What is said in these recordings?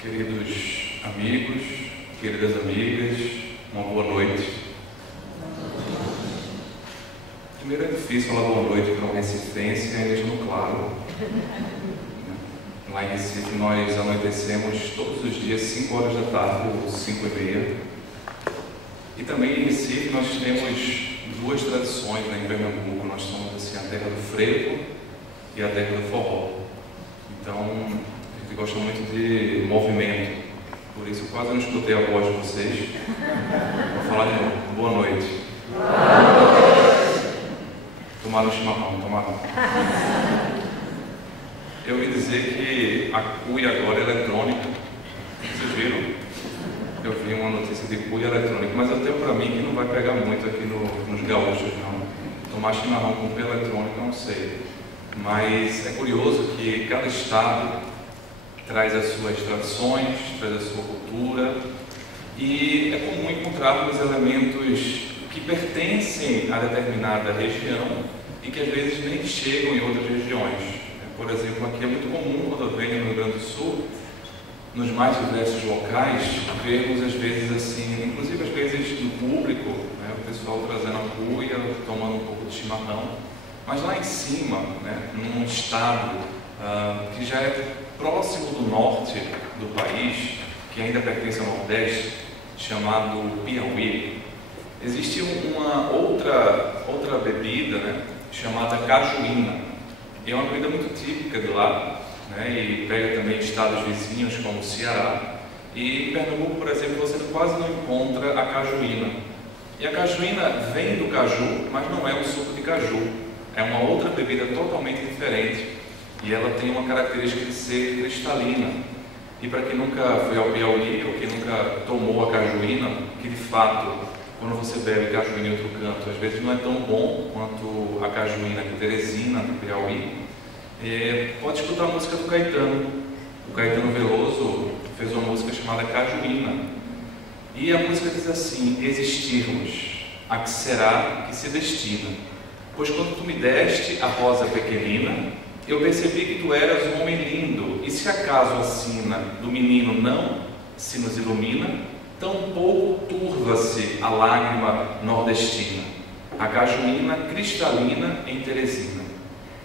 Queridos amigos, queridas amigas, uma boa noite. Primeiro é difícil falar boa noite para um recifense, ainda no claro. Lá em Recife nós anoitecemos todos os dias 5 horas da tarde, ou 5h30. E também em Recife nós temos duas tradições, né, em Pernambuco. Nós somos assim, a terra do frevo e a terra do forró. Então, a gente gosta muito de movimento. Por isso, quase não escutei a voz de vocês. Vou falar de novo. Boa noite. Boa noite. Tomaram chimarrão, tomaram. Eu ouvi dizer que a cuia agora é eletrônica. Vocês viram? Eu vi uma notícia de cuia eletrônica, mas eu tenho para mim que não vai pegar muito aqui nos gaúchos, não. Tomar chimarrão com cuia eletrônica, não sei. Mas é curioso que cada estado traz as suas tradições, traz a sua cultura, e é comum encontrarmos elementos que pertencem a determinada região e que às vezes nem chegam em outras regiões. Por exemplo, aqui é muito comum, quando eu venho no Rio Grande do Sul, nos mais diversos locais, vermos às vezes assim, inclusive às vezes no público, né, o pessoal trazendo a cuia, tomando um pouco de chimarrão, mas lá em cima, né, num estado que já é próximo do norte do país, que ainda pertence ao Nordeste, chamado Piauí, existe uma outra bebida, né, chamada cajuína. E é uma bebida muito típica de lá, né, e pega também estados vizinhos como o Ceará. E em Pernambuco, por exemplo, você quase não encontra a cajuína. E a cajuína vem do caju, mas não é um suco de caju. É uma outra bebida totalmente diferente. E ela tem uma característica de ser cristalina. E para quem nunca foi ao Piauí, ou quem nunca tomou a cajuína, que de fato, quando você bebe cajuína em outro canto, às vezes não é tão bom quanto a cajuína de Teresina, do Piauí, pode escutar a música do Caetano. O Caetano Veloso fez uma música chamada Cajuína. E a música diz assim: existirmos, a que será que se destina? Pois quando tu me deste a rosa pequenina, eu percebi que tu eras um homem lindo, e se acaso a sina do menino não se nos ilumina, tampouco turva-se a lágrima nordestina, a cajuína cristalina em Teresina.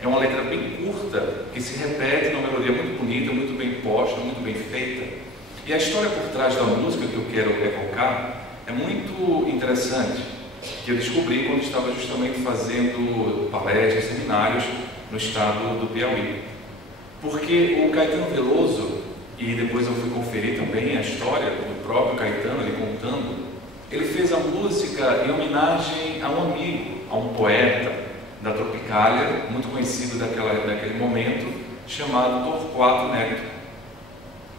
É uma letra bem curta, que se repete numa melodia muito bonita, muito bem posta, muito bem feita. E a história por trás da música que eu quero evocar é muito interessante, que eu descobri quando estava justamente fazendo palestras, seminários no estado do Piauí. Porque o Caetano Veloso, e depois eu fui conferir também a história do próprio Caetano, ele contando, ele fez a música em homenagem a um amigo, a um poeta da Tropicália, muito conhecido daquele momento, chamado Torquato Neto.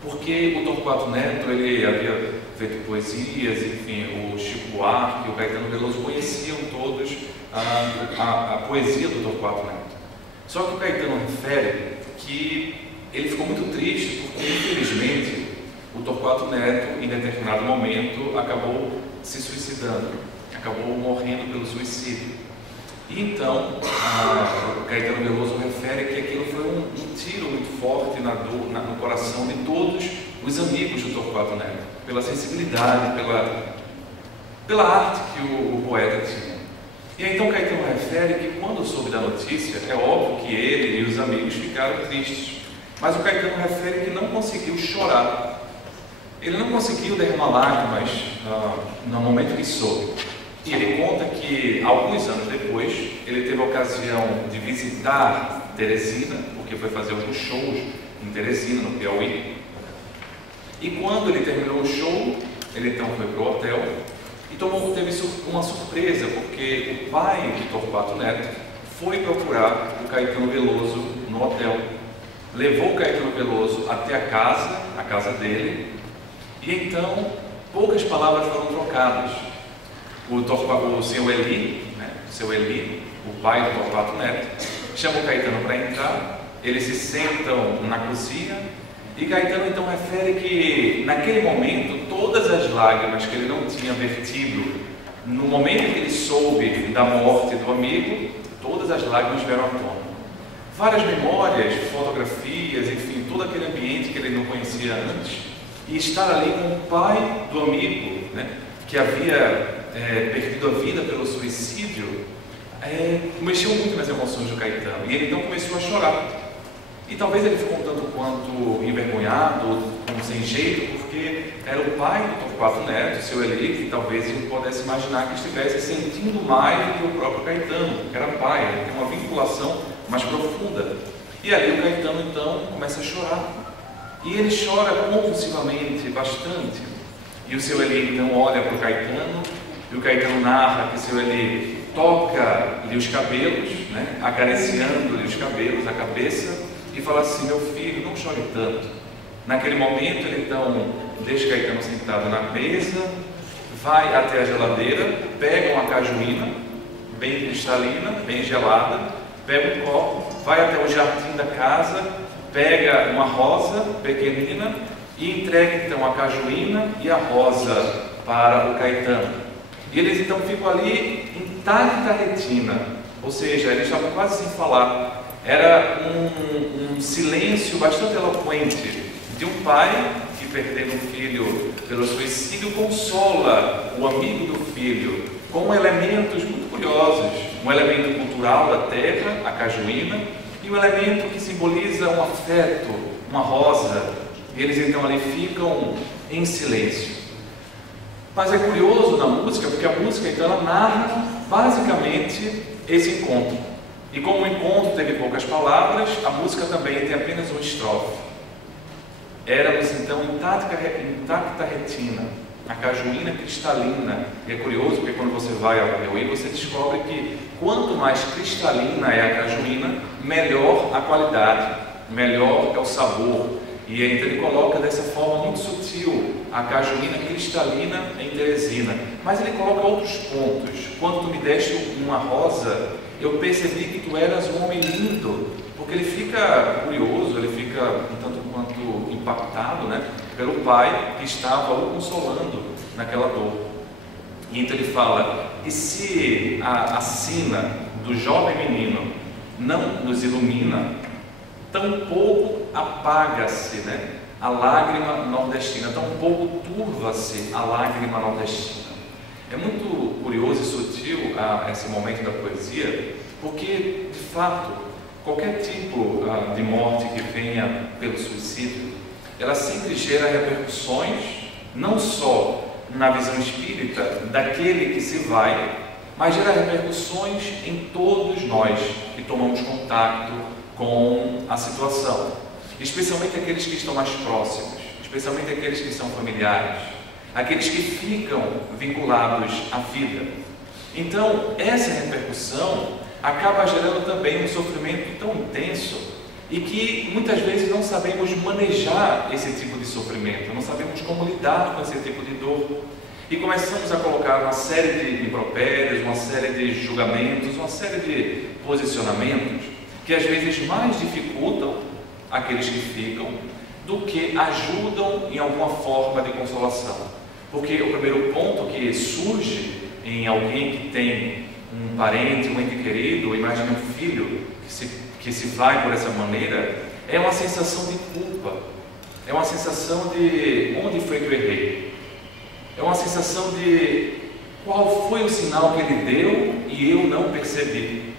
Porque o Torquato Neto, ele havia feito poesias, enfim, o Chico Buarque, o Caetano Veloso conheciam todos a poesia do Torquato Neto. Só que o Caetano refere que ele ficou muito triste porque, infelizmente, o Torquato Neto, em determinado momento, acabou se suicidando, acabou morrendo pelo suicídio. E então, o Caetano Veloso refere que aquilo foi um tiro muito forte no coração de todos os amigos do Torquato Neto, pela sensibilidade, pela arte que o poeta tinha. E aí, então Caetano refere que quando soube da notícia, é óbvio que ele e os amigos ficaram tristes, mas o Caetano refere que não conseguiu chorar. Ele não conseguiu derramar lágrimas no momento que soube. E ele conta que, alguns anos depois, ele teve a ocasião de visitar Teresina, porque foi fazer alguns shows em Teresina, no Piauí. E quando ele terminou o show, ele então foi para o hotel e teve uma surpresa, porque o pai de Torquato Neto foi procurar o Caetano Veloso no hotel. Levou o Caetano Veloso até a casa dele, e então poucas palavras foram trocadas. O seu Eli, né, o pai do Torquato Neto, chama o Caetano para entrar, eles se sentam na cozinha, e Caetano então refere que naquele momento todas as lágrimas que ele não tinha vertido no momento que ele soube da morte do amigo, todas as lágrimas vieram à tona. Várias memórias, fotografias, enfim, todo aquele ambiente que ele não conhecia antes, e estar ali com o pai do amigo, né, que havia perdido a vida pelo suicídio, mexeu muito nas emoções do Caetano, e ele então começou a chorar. E talvez ele ficou um tanto quanto envergonhado, sem jeito, porque era o pai do Torquato Neto, seu Eli, que talvez ele pudesse imaginar que estivesse sentindo mais do que o próprio Caetano, que era pai, ele tem uma vinculação mais profunda. E ali o Caetano então começa a chorar. E ele chora convulsivamente, bastante. E o seu Eli então olha para o Caetano, e o Caetano narra que seu Eli toca-lhe os cabelos, né, acariciando-lhe os cabelos, a cabeça, e fala assim: meu filho, não chore tanto. Naquele momento ele então deixa Caetano sentado na mesa, vai até a geladeira, pega uma cajuína bem cristalina, bem gelada, pega um copo, vai até o jardim da casa, pega uma rosa pequenina e entrega então a cajuína e a rosa para o Caetano. E eles então ficam ali intacta retina, ou seja, eles estavam quase sem falar. Era um silêncio bastante eloquente de um pai que, perdendo um filho pelo suicídio, consola o amigo do filho com elementos muito curiosos, um elemento cultural da terra, a cajuína, e um elemento que simboliza um afeto, uma rosa. E eles então ali ficam em silêncio. Mas é curioso na música, porque a música então ela narra basicamente esse encontro. E como o encontro teve poucas palavras, a música também tem apenas uma estrofe. Éramos então intacta retina, a cajuína cristalina. E é curioso porque quando você vai ao Piauí, você descobre que quanto mais cristalina é a cajuína, melhor a qualidade, melhor é o sabor. E então ele coloca dessa forma muito sutil a cajuína cristalina em Teresina. Mas ele coloca outros pontos. Quando tu me deste uma rosa, eu percebi que tu eras um homem lindo. Porque ele fica curioso, ele fica um tanto quanto impactado, né, pelo pai que estava o consolando naquela dor. E então ele fala: e se a sina do jovem menino não nos ilumina, tampouco apaga-se, né, a lágrima nordestina, tampouco turva-se a lágrima nordestina. É muito curioso e sutil esse momento da poesia, porque, de fato, qualquer tipo de morte que venha pelo suicídio, ela sempre gera repercussões, não só na visão espírita daquele que se vai, mas gera repercussões em todos nós que tomamos contato com a situação, especialmente aqueles que estão mais próximos, especialmente aqueles que são familiares, aqueles que ficam vinculados à vida. Então, essa repercussão acaba gerando também um sofrimento tão intenso e que muitas vezes não sabemos manejar esse tipo de sofrimento, não sabemos como lidar com esse tipo de dor. E começamos a colocar uma série de impropérios, uma série de julgamentos, uma série de posicionamentos que às vezes mais dificultam aqueles que ficam do que ajudam em alguma forma de consolação. Porque o primeiro ponto que surge em alguém que tem um parente, um ente querido, imagine um filho que se vai por essa maneira, é uma sensação de culpa, é uma sensação de onde foi que eu errei, é uma sensação de qual foi o sinal que ele deu e eu não percebi.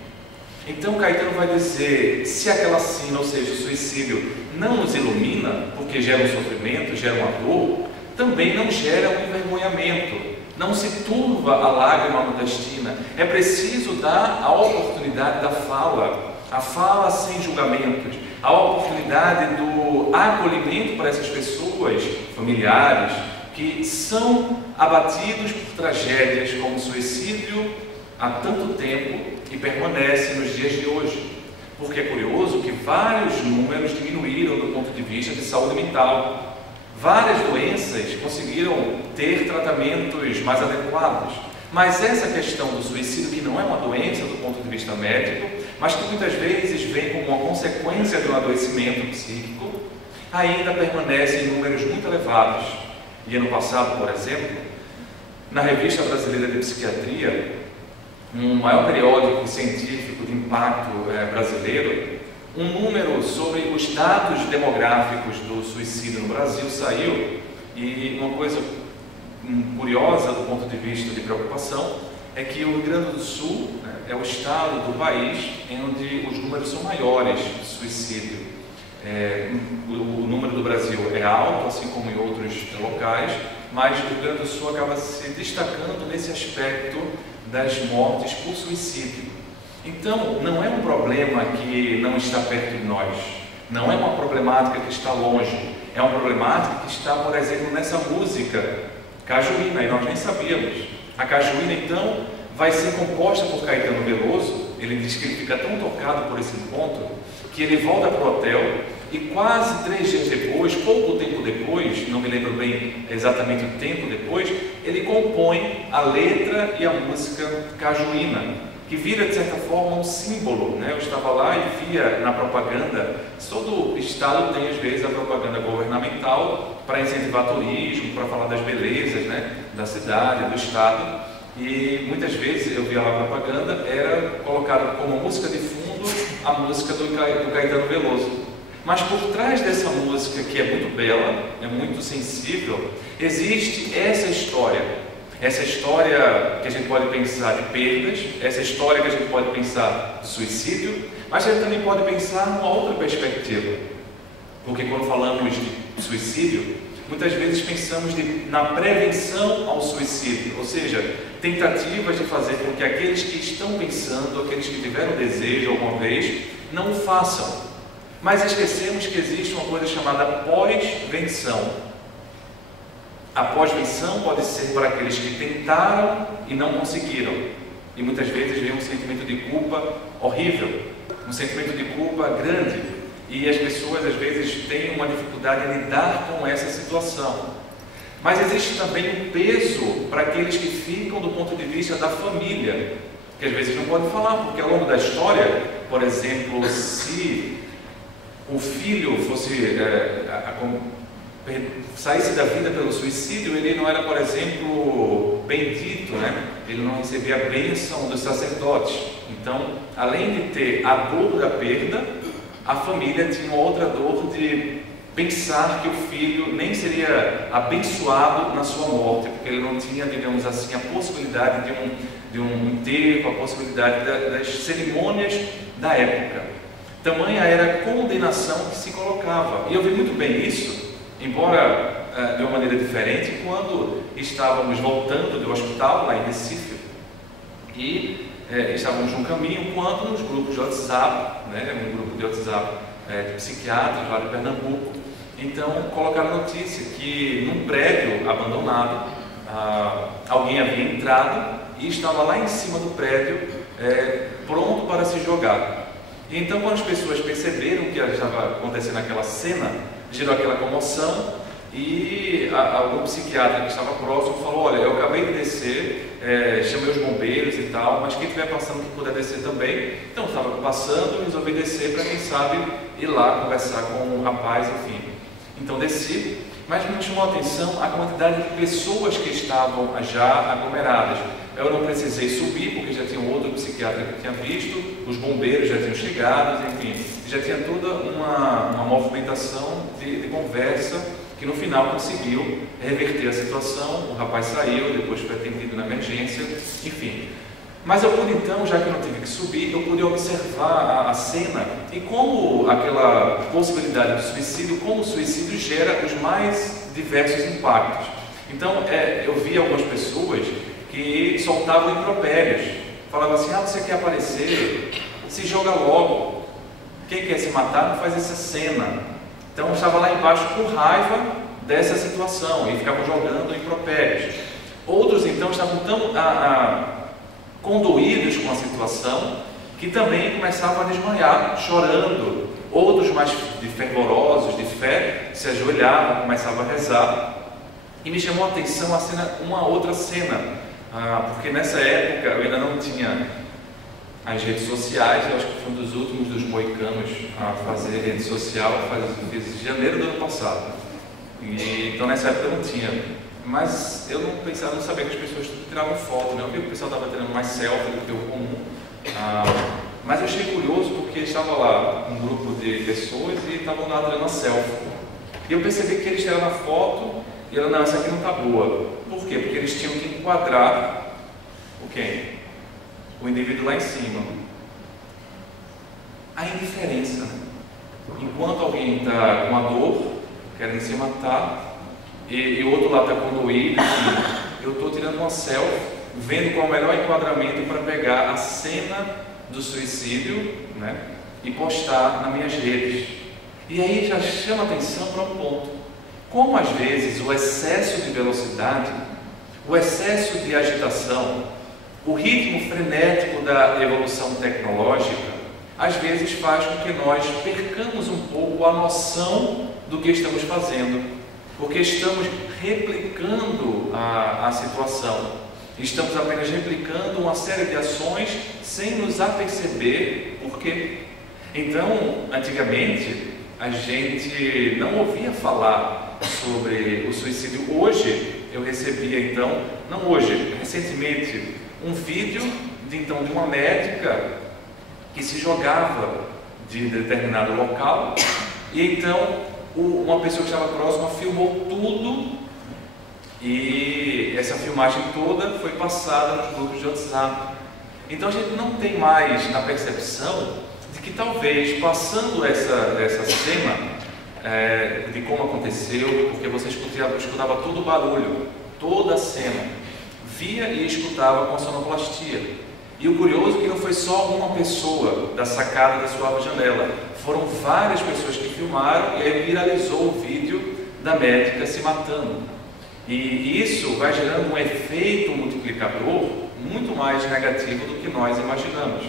Então Caetano vai dizer: se aquela sina, ou seja, o suicídio, não nos ilumina, porque gera um sofrimento, gera uma dor, também não gera um envergonhamento, não se turva a lágrima nordestina. É preciso dar a oportunidade da fala, a fala sem julgamentos, a oportunidade do acolhimento para essas pessoas, familiares, que são abatidos por tragédias como o suicídio há tanto tempo e permanecem nos dias de hoje. Porque é curioso que vários números diminuíram do ponto de vista de saúde mental. Várias doenças conseguiram ter tratamentos mais adequados. Mas essa questão do suicídio, que não é uma doença do ponto de vista médico, mas que muitas vezes vem como uma consequência de um adoecimento psíquico, ainda permanece em números muito elevados. E ano passado, por exemplo, na Revista Brasileira de Psiquiatria, um maior periódico científico de impacto brasileiro, um número sobre os dados demográficos do suicídio no Brasil saiu, E uma coisa curiosa do ponto de vista de preocupação é que o Rio Grande do Sul, né, é o estado do país em onde os números são maiores de suicídio. O número do Brasil é alto, assim como em outros locais, mas o Rio Grande do Sul acaba se destacando nesse aspecto das mortes por suicídio. Então, não é um problema que não está perto de nós, não é uma problemática que está longe, é uma problemática que está, por exemplo, nessa música Cajuína, e nós nem sabíamos. A Cajuína, então, vai ser composta por Caetano Veloso. Ele diz que ele fica tão tocado por esse encontro que ele volta para o hotel e quase 3 dias depois, pouco tempo depois, não me lembro bem exatamente o tempo depois, ele compõe a letra e a música Cajuína, que vira de certa forma um símbolo, né? Eu estava lá e via na propaganda, todo estado tem às vezes a propaganda governamental para incentivar turismo, para falar das belezas, né, da cidade, do estado, e muitas vezes eu via lá a propaganda, era colocado como música de fundo a música do Caetano Veloso. Mas por trás dessa música, que é muito bela, é muito sensível, existe essa história que a gente pode pensar de perdas, essa história que a gente pode pensar de suicídio, mas a gente também pode pensar numa outra perspectiva, porque quando falamos de suicídio, muitas vezes pensamos na prevenção ao suicídio, ou seja, tentativas de fazer com que aqueles que estão pensando, aqueles que tiveram desejo alguma vez, não o façam. Mas esquecemos que existe uma coisa chamada pós-venção. A pós-venção pode ser para aqueles que tentaram e não conseguiram. E muitas vezes vem um sentimento de culpa horrível, um sentimento de culpa grande. E as pessoas às vezes têm uma dificuldade em lidar com essa situação. Mas existe também um peso para aqueles que ficam do ponto de vista da família, que às vezes não podem falar, porque ao longo da história, por exemplo, se o filho fosse saísse da vida pelo suicídio, ele não era, por exemplo, bendito, né? Ele não recebia a bênção dos sacerdotes. Então, além de ter a dor da perda, a família tinha outra dor de pensar que o filho nem seria abençoado na sua morte, porque ele não tinha, digamos assim, a possibilidade de um enterro, a possibilidade das cerimônias da época. Tamanha era a condenação que se colocava. E eu vi muito bem isso, embora de uma maneira diferente, quando estávamos voltando do hospital lá em Recife e estávamos no caminho, quando nos grupos de WhatsApp, né, um grupo de WhatsApp de psiquiatras lá de Pernambuco, então colocaram a notícia que num prédio abandonado alguém havia entrado e estava lá em cima do prédio pronto para se jogar. E então, quando as pessoas perceberam que estava acontecendo aquela cena, gerou aquela comoção e algum psiquiatra que estava próximo falou: olha, eu acabei de descer, chamei os bombeiros e tal, mas quem estiver passando que puder descer também. Então, estava passando, resolvi descer para, quem sabe, ir lá conversar com o rapaz, enfim. Então, desci, mas me chamou a atenção a quantidade de pessoas que estavam já aglomeradas. Eu não precisei subir, porque já tinha um outro psiquiatra que tinha visto, os bombeiros já tinham chegado, enfim, já tinha toda uma movimentação de conversa, que no final conseguiu reverter a situação. O rapaz saiu, depois foi atendido na emergência, enfim. Mas eu pude então, já que eu não tive que subir, eu pude observar a cena e como aquela possibilidade de suicídio, como o suicídio gera os mais diversos impactos. Então, eu vi algumas pessoas que soltavam impropérios, falavam assim: você quer aparecer? Se joga logo. Quem quer se matar não faz essa cena. Então, eu estava lá embaixo com raiva dessa situação e ficavam jogando impropérios. Outros, então, estavam tão condoídos com a situação que também começavam a desmaiar, chorando. Outros mais fervorosos, de fé, se ajoelhavam, começavam a rezar. E me chamou a atenção uma outra cena, porque nessa época eu ainda não tinha as redes sociais. Eu acho que foi um dos últimos dos moicanos a fazer rede social, fiz em janeiro do ano passado. Então nessa época eu não tinha, mas eu não sabia que as pessoas tiravam foto, né? Eu vi que o pessoal estava tirando mais selfie do que o comum, mas eu achei curioso porque estava lá um grupo de pessoas e estavam lá tirando a selfie. E eu percebi que eles tiraram a foto E ela, não, essa aqui não está boa. Por quê? Porque eles tinham que enquadrar o quem? O indivíduo lá em cima. A indiferença. Enquanto alguém está com a dor, querendo se matar, e o outro lá está condoído, eu estou tirando uma selfie, vendo qual é o melhor enquadramento para pegar a cena do suicídio, né, e postar nas minhas redes. E aí já chama atenção para um ponto. Como às vezes o excesso de velocidade, o excesso de agitação, o ritmo frenético da evolução tecnológica, às vezes faz com que nós percamos um pouco a noção do que estamos fazendo, porque estamos replicando a situação, estamos apenas replicando uma série de ações sem nos aperceber por quê. Então, antigamente, a gente não ouvia falar sobre o suicídio. Hoje, eu recebia então, não hoje, recentemente, um vídeo de uma médica que se jogava de determinado local, e então uma pessoa que estava próxima filmou tudo, e essa filmagem toda foi passada nos grupos de WhatsApp. Então a gente não tem mais a percepção de que talvez passando essa cena de como aconteceu, porque você escutava todo o barulho, toda a cena, via e escutava com a sonoplastia. E o curioso é que não foi só uma pessoa da sacada da sua janela, foram várias pessoas que filmaram, e aí viralizou o vídeo da médica se matando. E isso vai gerando um efeito multiplicador muito mais negativo do que nós imaginamos.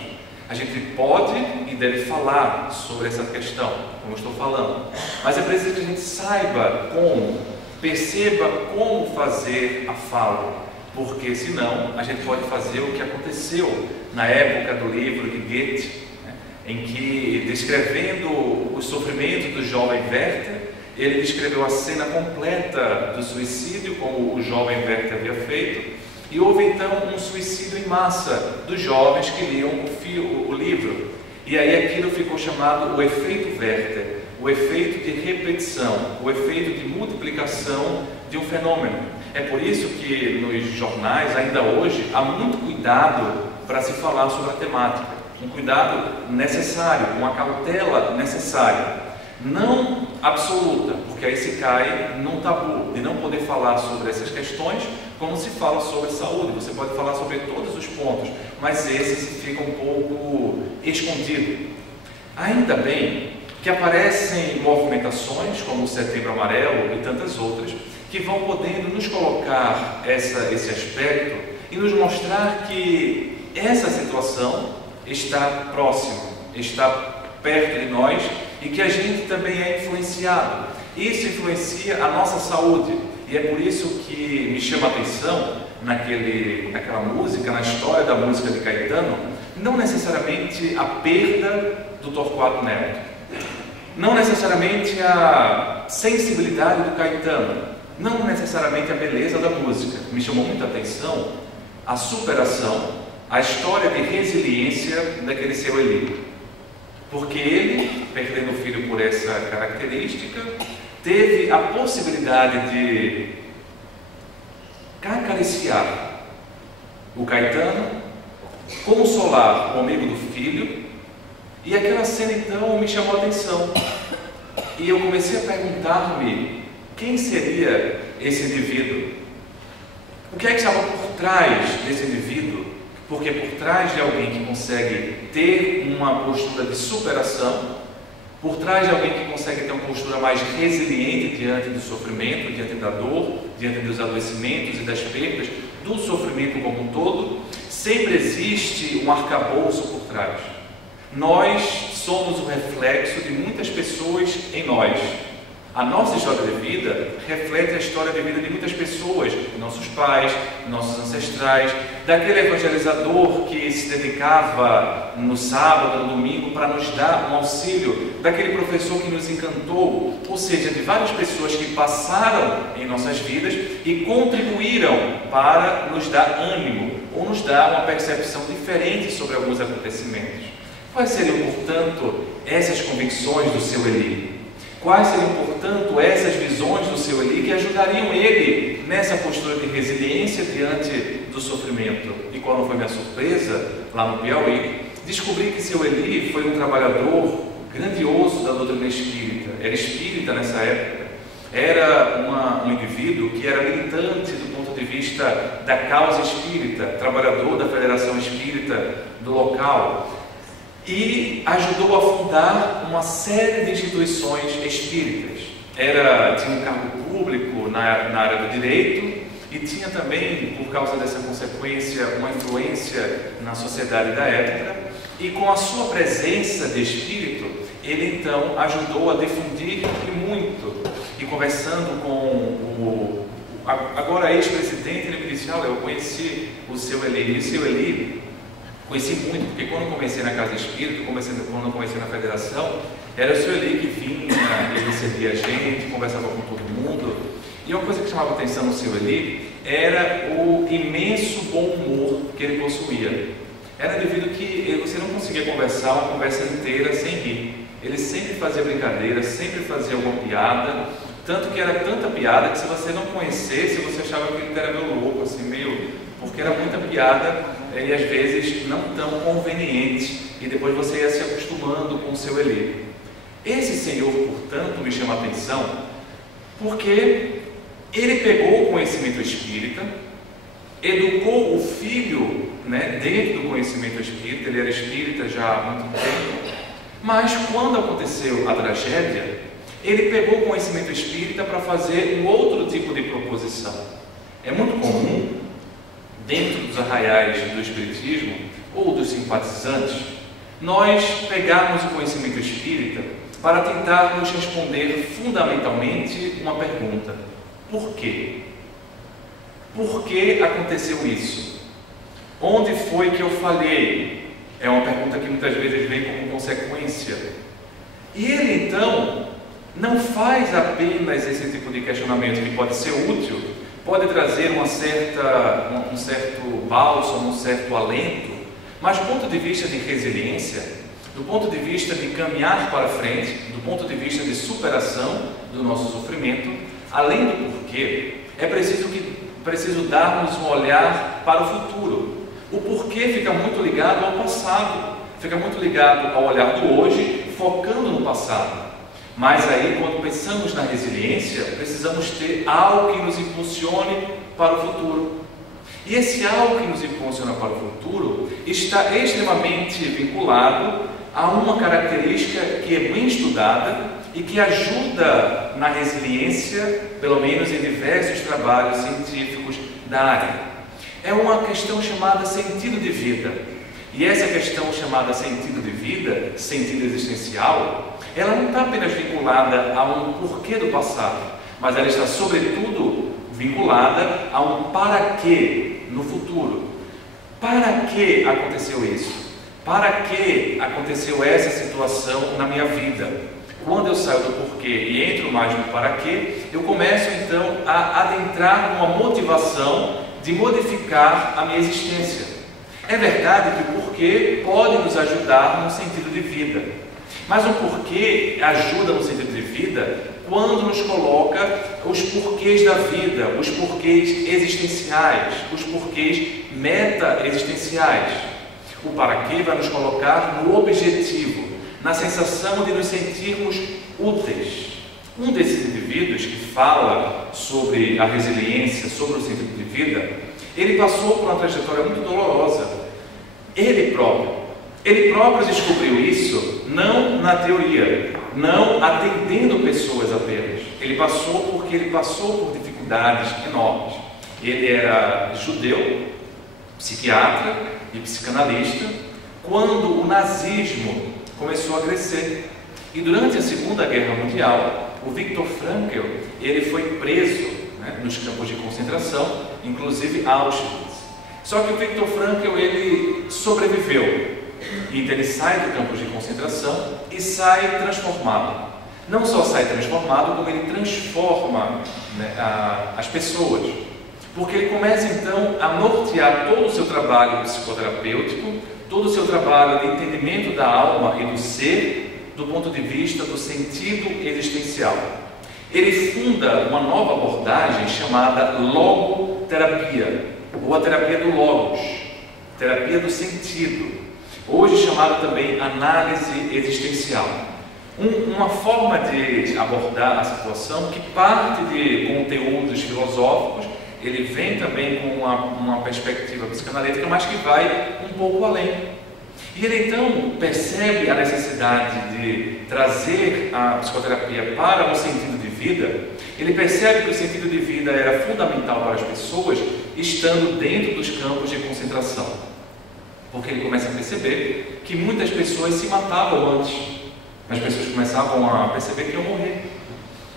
A gente pode e deve falar sobre essa questão, como eu estou falando, mas é preciso que a gente saiba como, perceba como fazer a fala, porque senão a gente pode fazer o que aconteceu na época do livro de Goethe, né, em que, descrevendo o sofrimento do jovem Werther, ele descreveu a cena completa do suicídio, como o jovem Werther havia feito, e houve então um suicídio em massa dos jovens que liam o livro, e aí aquilo ficou chamado o efeito Werther, o efeito de repetição, o efeito de multiplicação de um fenômeno. É por isso que nos jornais, ainda hoje, há muito cuidado para se falar sobre a temática, um cuidado necessário, uma cautela necessária, não absoluta, porque aí se cai num tabu de não poder falar sobre essas questões, como se fala sobre saúde. Você pode falar sobre todos os pontos, mas esse fica um pouco escondido. Ainda bem que aparecem movimentações como o Setembro Amarelo e tantas outras, que vão podendo nos colocar esse aspecto e nos mostrar que essa situação está próxima, está perto de nós, e que a gente também é influenciado. Isso influencia a nossa saúde, e é por isso que me chama a atenção naquela música, na história da música de Caetano, não necessariamente a perda do Torquato Neto, não necessariamente a sensibilidade do Caetano, não necessariamente a beleza da música. Me chamou muita atenção a superação, a história de resiliência daquele seu Eli. Porque ele, perdendo o filho por essa característica, teve a possibilidade de acariciar o Caetano, consolar o amigo do filho, e aquela cena então me chamou a atenção. E eu comecei a perguntar-me quem seria esse indivíduo? O que é que estava por trás desse indivíduo? Porque por trás de alguém que consegue ter uma postura de superação, por trás de alguém que consegue ter uma postura mais resiliente diante do sofrimento, diante da dor, diante dos adoecimentos e das perdas, do sofrimento como um todo, sempre existe um arcabouço por trás. Nós somos o reflexo de muitas pessoas em nós. A nossa história de vida reflete a história de vida de muitas pessoas, de nossos pais, nossos ancestrais, daquele evangelizador que se dedicava no sábado, no domingo, para nos dar um auxílio, daquele professor que nos encantou, ou seja, de várias pessoas que passaram em nossas vidas e contribuíram para nos dar ânimo, ou nos dar uma percepção diferente sobre alguns acontecimentos. Quais seriam, portanto, essas convicções do seu Eli? Quais seriam, portanto, essas visões do seu Eli que ajudariam ele nessa postura de resiliência diante do sofrimento? E qual não foi minha surpresa, lá no Piauí, descobri que seu Eli foi um trabalhador grandioso da doutrina espírita. Era espírita nessa época. Era um indivíduo que era militante do ponto de vista da causa espírita, trabalhador da Federação Espírita do local, e ajudou a fundar uma série de instituições espíritas. Tinha um cargo público na área do direito e tinha também, por causa dessa consequência, uma influência na sociedade da época, e com a sua presença de espírito, ele então ajudou a difundir e muito. E conversando com o agora ex-presidente, ele me disse: olha, eu conheci o seu Eli, e o seu Eli conheci muito, porque quando eu comecei na Casa Espírita, quando eu comecei na Federação, era o seu Eli que vinha, ele recebia a gente, conversava com todo mundo. E uma coisa que chamava a atenção no seu Eli era o imenso bom humor que ele possuía. Era devido que você não conseguia conversar uma conversa inteira sem rir. Ele sempre fazia brincadeira, sempre fazia alguma piada, tanto que era tanta piada que se você não conhecesse, você achava que ele era meio louco, assim, porque era muita piada e às vezes não tão conveniente, e depois você ia se acostumando com o seu Eli. Esse senhor, portanto, me chama a atenção porque ele pegou o conhecimento espírita, educou o filho, dentro do conhecimento espírita. Ele era espírita já há muito tempo, mas quando aconteceu a tragédia, ele pegou o conhecimento espírita para fazer um outro tipo de proposição. É muito comum, dentro dos arraiais do espiritismo ou dos simpatizantes, nós pegarmos o conhecimento espírita para tentarmos responder fundamentalmente uma pergunta: por quê? Por que aconteceu isso? Onde foi que eu falhei? É uma pergunta que muitas vezes vem como consequência. E ele então não faz apenas esse tipo de questionamento, que pode ser útil, pode trazer um certo bálsamo, um certo alento, mas do ponto de vista de resiliência, do ponto de vista de caminhar para frente, do ponto de vista de superação do nosso sofrimento, além do porquê, é preciso darmos um olhar para o futuro. O porquê fica muito ligado ao passado, fica muito ligado ao olhar do hoje, focando no passado. Mas aí, quando pensamos na resiliência, precisamos ter algo que nos impulsione para o futuro. E esse algo que nos impulsiona para o futuro está extremamente vinculado a uma característica que é bem estudada e que ajuda na resiliência, pelo menos em diversos trabalhos científicos da área. É uma questão chamada sentido de vida. E essa questão chamada sentido de vida, sentido existencial, ela não está apenas vinculada a um porquê do passado, mas ela está sobretudo vinculada a um para quê no futuro. Para que aconteceu isso? Para que aconteceu essa situação na minha vida? Quando eu saio do porquê e entro mais no para quê, eu começo então a adentrar numa motivação de modificar a minha existência. É verdade que o porquê pode nos ajudar no sentido de vida, mas o porquê ajuda no sentido de vida quando nos coloca os porquês da vida, os porquês existenciais, os porquês meta-existenciais. O para quê vai nos colocar no objetivo, na sensação de nos sentirmos úteis. Um desses indivíduos que fala sobre a resiliência, sobre o sentido de vida, ele passou por uma trajetória muito dolorosa. Ele próprio descobriu isso não na teoria, não atendendo pessoas apenas. Ele passou por dificuldades enormes. Ele era judeu, psiquiatra e psicanalista, quando o nazismo começou a crescer. E durante a Segunda Guerra Mundial, o Viktor Frankl, ele foi preso, nos campos de concentração, inclusive Auschwitz. Só que o Viktor Frankl, ele sobreviveu. Então ele sai do campo de concentração e sai transformado. Não só sai transformado, como ele transforma as pessoas. Porque ele começa então a nortear todo o seu trabalho psicoterapêutico, todo o seu trabalho de entendimento da alma e do ser, do ponto de vista do sentido existencial. Ele funda uma nova abordagem chamada logoterapia, ou a terapia do logos, terapia do sentido, hoje chamada também análise existencial. Uma forma de abordar a situação que parte de conteúdos filosóficos, ele vem também com uma perspectiva psicanalítica, mas que vai um pouco além. E ele então percebe a necessidade de trazer a psicoterapia para um sentido de vida. Ele percebe que o sentido de vida era fundamental para as pessoas, estando dentro dos campos de concentração. Porque ele começa a perceber que muitas pessoas se matavam antes. As pessoas começavam a perceber que iam morrer.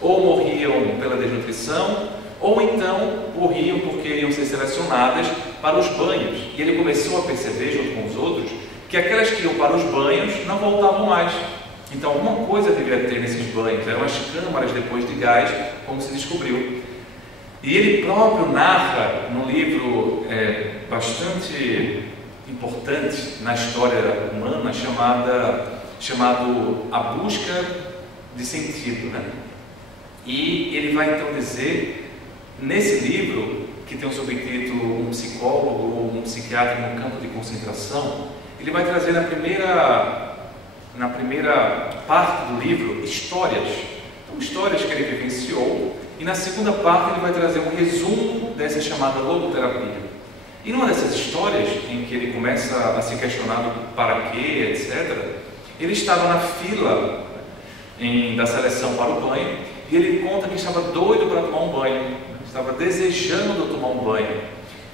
Ou morriam pela desnutrição, ou então morriam porque iam ser selecionadas para os banhos. E ele começou a perceber, junto com os outros, que aquelas que iam para os banhos não voltavam mais. Então alguma coisa devia ter nesses banhos, eram as câmaras depois de gás, como se descobriu. E ele próprio narra num livro bastante importante na história humana, chamado A Busca de Sentido, né? E ele vai então dizer, nesse livro, que tem um subtítulo Um Psicólogo ou um Psiquiatra no Campo de Concentração, ele vai trazer na primeira parte do livro histórias, então, histórias que ele vivenciou, e na segunda parte ele vai trazer um resumo dessa chamada logoterapia. E numa dessas histórias, em que ele começa a se questionar do para quê, etc., ele estava na fila da seleção para o banho, e ele conta que estava doido para tomar um banho, estava desejando tomar um banho,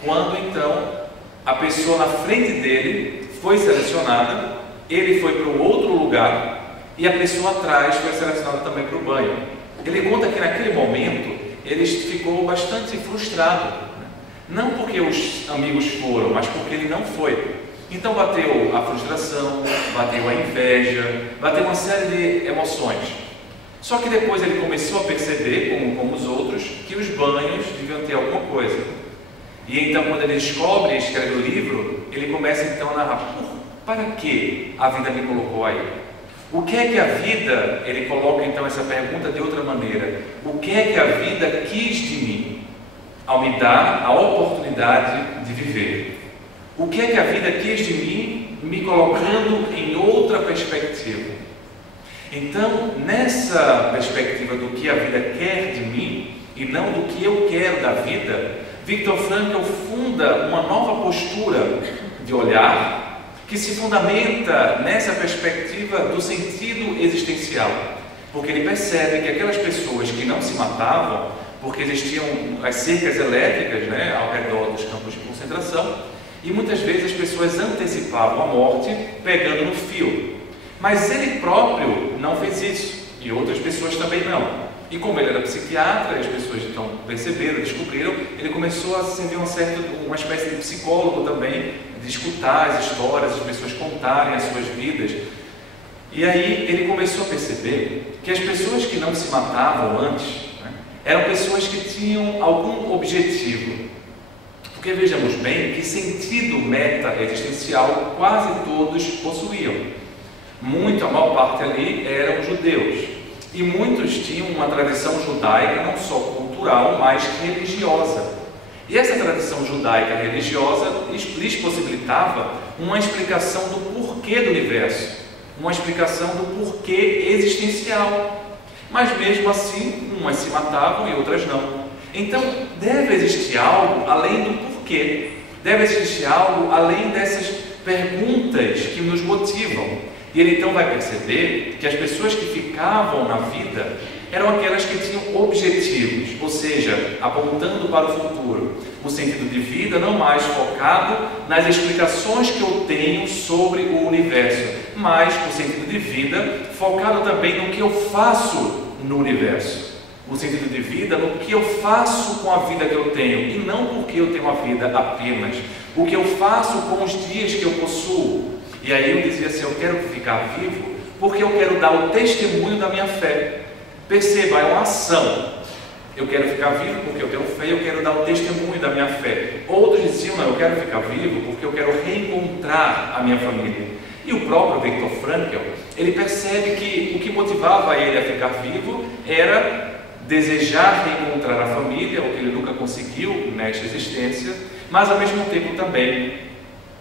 quando então a pessoa na frente dele foi selecionada, ele foi para o outro lugar e a pessoa atrás foi selecionada também para o banho. Ele conta que naquele momento ele ficou bastante frustrado, não porque os amigos foram, mas porque ele não foi. Então bateu a frustração, bateu a inveja, bateu uma série de emoções. Só que depois ele começou a perceber, como os outros, que os banhos deviam ter alguma coisa. E então, quando ele descobre e escreve o livro, ele começa então a narrar: para que a vida me colocou aí? O que é que a vida, ele coloca então essa pergunta de outra maneira: o que é que a vida quis de mim, ao me dar a oportunidade de viver? O que é que a vida quis de mim, me colocando em outra perspectiva? Então, nessa perspectiva do que a vida quer de mim, e não do que eu quero da vida, Viktor Frankl funda uma nova postura de olhar que se fundamenta nessa perspectiva do sentido existencial, porque ele percebe que aquelas pessoas que não se matavam, porque existiam as cercas elétricas, né, ao redor dos campos de concentração, e muitas vezes as pessoas antecipavam a morte pegando no fio, mas ele próprio não fez isso, e outras pessoas também não. E como ele era psiquiatra, as pessoas então perceberam, descobriram, ele começou a servir uma espécie de psicólogo também, de escutar as histórias, as pessoas contarem as suas vidas. E aí ele começou a perceber que as pessoas que não se matavam antes, né, eram pessoas que tinham algum objetivo. Porque vejamos bem que sentido meta-existencial quase todos possuíam. A maior parte ali eram judeus. E muitos tinham uma tradição judaica não só cultural, mas religiosa. E essa tradição judaica religiosa lhes possibilitava uma explicação do porquê do universo, uma explicação do porquê existencial. Mas mesmo assim, umas se matavam e outras não. Então, deve existir algo além do porquê, deve existir algo além dessas perguntas que nos motivam. E ele então vai perceber que as pessoas que ficavam na vida eram aquelas que tinham objetivos, ou seja, apontando para o futuro. O sentido de vida não mais focado nas explicações que eu tenho sobre o universo, mas o sentido de vida focado também no que eu faço no universo. O sentido de vida no que eu faço com a vida que eu tenho, e não porque eu tenho uma vida apenas. O que eu faço com os dias que eu possuo. E aí eu dizia assim: eu quero ficar vivo porque eu quero dar o testemunho da minha fé. Perceba, é uma ação. Eu quero ficar vivo porque eu tenho fé e eu quero dar o testemunho da minha fé. Outros diziam: não, eu quero ficar vivo porque eu quero reencontrar a minha família. E o próprio Viktor Frankl, ele percebe que o que motivava ele a ficar vivo era desejar reencontrar a família, o que ele nunca conseguiu nesta existência, mas ao mesmo tempo também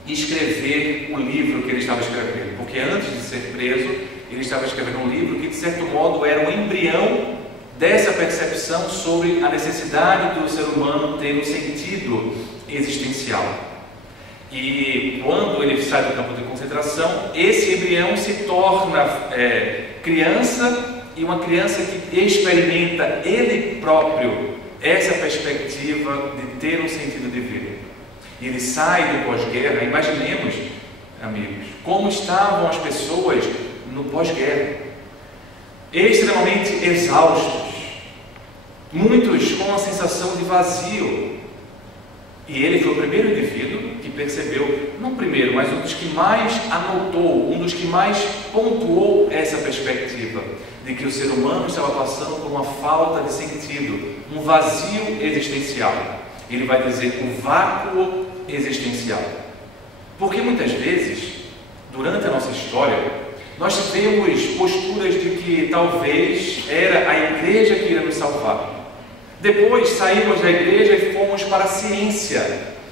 escrever o livro que ele estava escrevendo, porque antes de ser preso, ele estava escrevendo um livro que de certo modo era um embrião dessa percepção sobre a necessidade do ser humano ter um sentido existencial. E quando ele sai do campo de concentração, esse embrião se torna criança, e uma criança que experimenta ele próprio essa perspectiva de ter um sentido de vida. E ele sai do pós-guerra. Imaginemos, amigos, como estavam as pessoas no pós-guerra, extremamente exaustos, muitos com uma sensação de vazio. E ele foi o primeiro indivíduo que percebeu, não primeiro, mas um dos que mais anotou, um dos que mais pontuou essa perspectiva de que o ser humano estava passando por uma falta de sentido, um vazio existencial. Ele vai dizer o vácuo existencial. Porque muitas vezes, durante a nossa história, nós tivemos posturas de que talvez era a igreja que ia nos salvar. Depois saímos da igreja e fomos para a ciência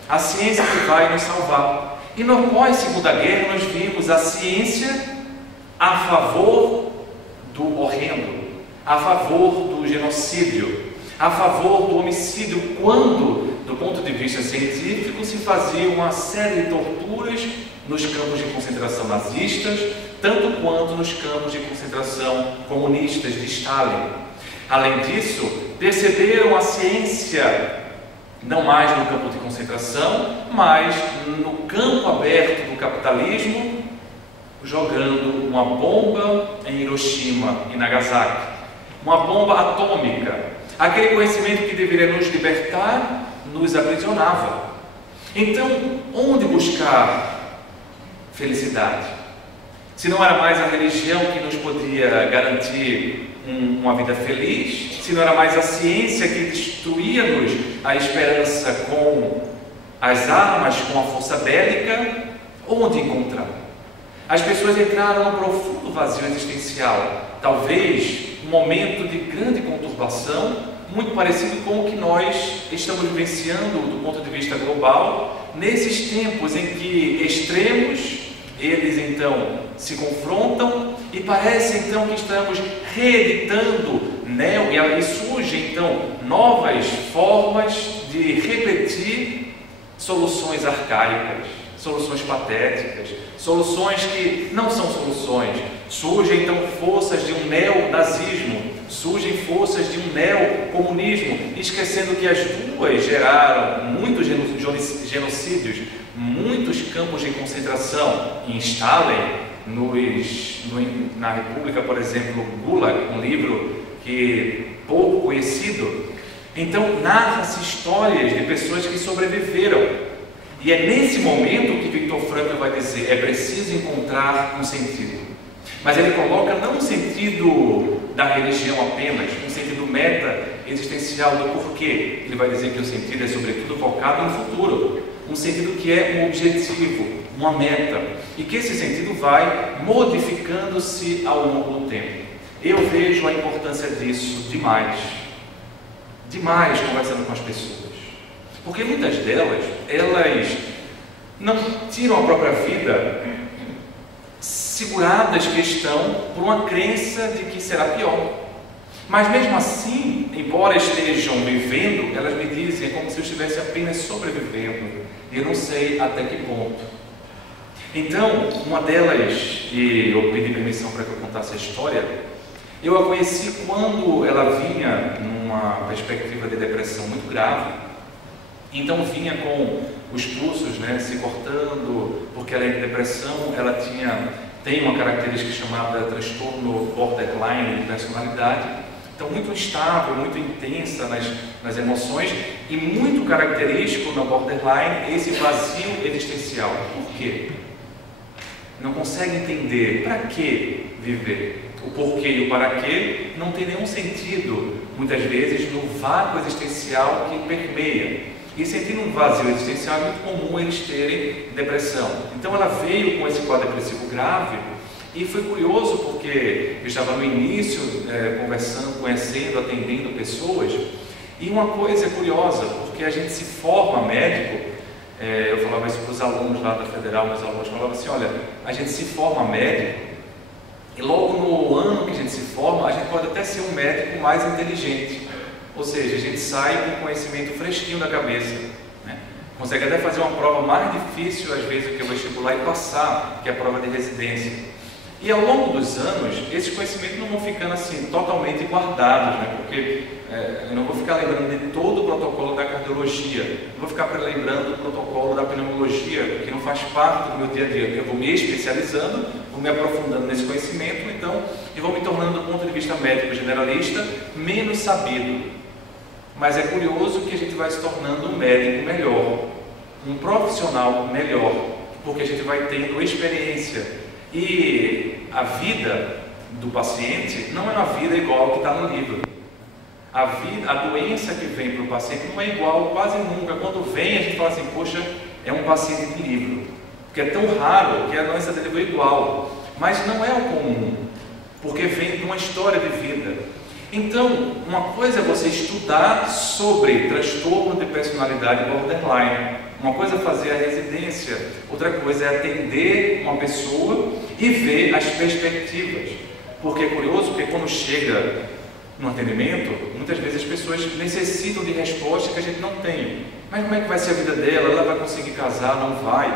que vai nos salvar. E no pós-segunda guerra nós vimos a ciência a favor do horrendo, a favor do genocídio, a favor do homicídio, quando, do ponto de vista científico, se fazia uma série de torturas nos campos de concentração nazistas, tanto quanto nos campos de concentração comunistas de Stalin. Além disso, perceberam a ciência não mais no campo de concentração, mas no campo aberto do capitalismo, jogando uma bomba em Hiroshima e Nagasaki, uma bomba atômica. Aquele conhecimento que deveria nos libertar, nos aprisionava. Então, onde buscar felicidade? Se não era mais a religião que nos podia garantir uma vida feliz, se não era mais a ciência que destruía-nos a esperança com as armas, com a força bélica, onde encontrar? As pessoas entraram num profundo vazio existencial, talvez um momento de grande conturbação, muito parecido com o que nós estamos vivenciando do ponto de vista global, nesses tempos em que extremos, eles então se confrontam e parece então que estamos reeditando, e surgem então novas formas de repetir soluções arcaicas, soluções patéticas, soluções que não são soluções. Surgem então forças de um neonazismo, surgem forças de um neocomunismo, esquecendo que as duas geraram muitos genocídios, muitos campos de concentração. Em Stalin, na República, por exemplo, Gulag, um livro que pouco conhecido. Então narra-se histórias de pessoas que sobreviveram. E é nesse momento que Viktor Frankl vai dizer: é preciso encontrar um sentido. Mas ele coloca não um sentido da religião apenas, um sentido meta-existencial do porquê. Ele vai dizer que o sentido é sobretudo focado no futuro, um sentido que é um objetivo, uma meta, e que esse sentido vai modificando-se ao longo do tempo. Eu vejo a importância disso demais conversando com as pessoas, porque muitas delas, elas não tiram a própria vida seguradas que estão por uma crença de que será pior. Mas mesmo assim, embora estejam vivendo, elas me dizem como se eu estivesse apenas sobrevivendo, e eu não sei até que ponto. Então, uma delas, e eu pedi permissão para que eu contasse a história, eu a conheci quando ela vinha numa perspectiva de depressão muito grave. Então vinha com os pulsos, se cortando, porque ela é de depressão, ela tem uma característica chamada transtorno borderline de personalidade. Então muito instável, muito intensa nas emoções, e muito característico na borderline esse vazio existencial. Por quê? Não consegue entender para que viver. O porquê e o para quê não tem nenhum sentido, muitas vezes, no vácuo existencial que permeia. E sentindo um vazio existencial, é muito comum eles terem depressão. Então ela veio com esse quadro depressivo grave, e foi curioso porque eu estava no início conversando, conhecendo, atendendo pessoas, e uma coisa curiosa, porque a gente se forma médico, eu falava isso para os alunos lá da Federal, meus alunos falavam assim, olha, a gente se forma médico, e logo no ano que a gente se forma, a gente pode até ser um médico mais inteligente. Ou seja, a gente sai com conhecimento fresquinho da cabeça, né? Consegue até fazer uma prova mais difícil às vezes do que o vestibular e passar, que é a prova de residência. E ao longo dos anos, esses conhecimentos não vão ficando assim totalmente guardados, né? Porque eu não vou ficar lembrando de todo o protocolo da cardiologia, não vou ficar lembrando do protocolo da pneumologia, que não faz parte do meu dia a dia. Eu vou me especializando, vou me aprofundando nesse conhecimento, então, e vou me tornando, do ponto de vista médico generalista, menos sabido. Mas é curioso que a gente vai se tornando um médico melhor, um profissional melhor, porque a gente vai tendo experiência. E a vida do paciente não é uma vida igual ao que está no livro. A doença que vem para o paciente não é igual quase nunca. Quando vem, a gente fala assim, poxa, é um paciente de livro. Porque é tão raro que a doença dele foi igual. Mas não é o comum, porque vem de uma história de vida. Então, uma coisa é você estudar sobre transtorno de personalidade borderline, uma coisa é fazer a residência, outra coisa é atender uma pessoa e ver as perspectivas. Porque é curioso, porque quando chega no atendimento, muitas vezes as pessoas necessitam de respostas que a gente não tem. Mas como é que vai ser a vida dela? Ela vai conseguir casar? Não vai?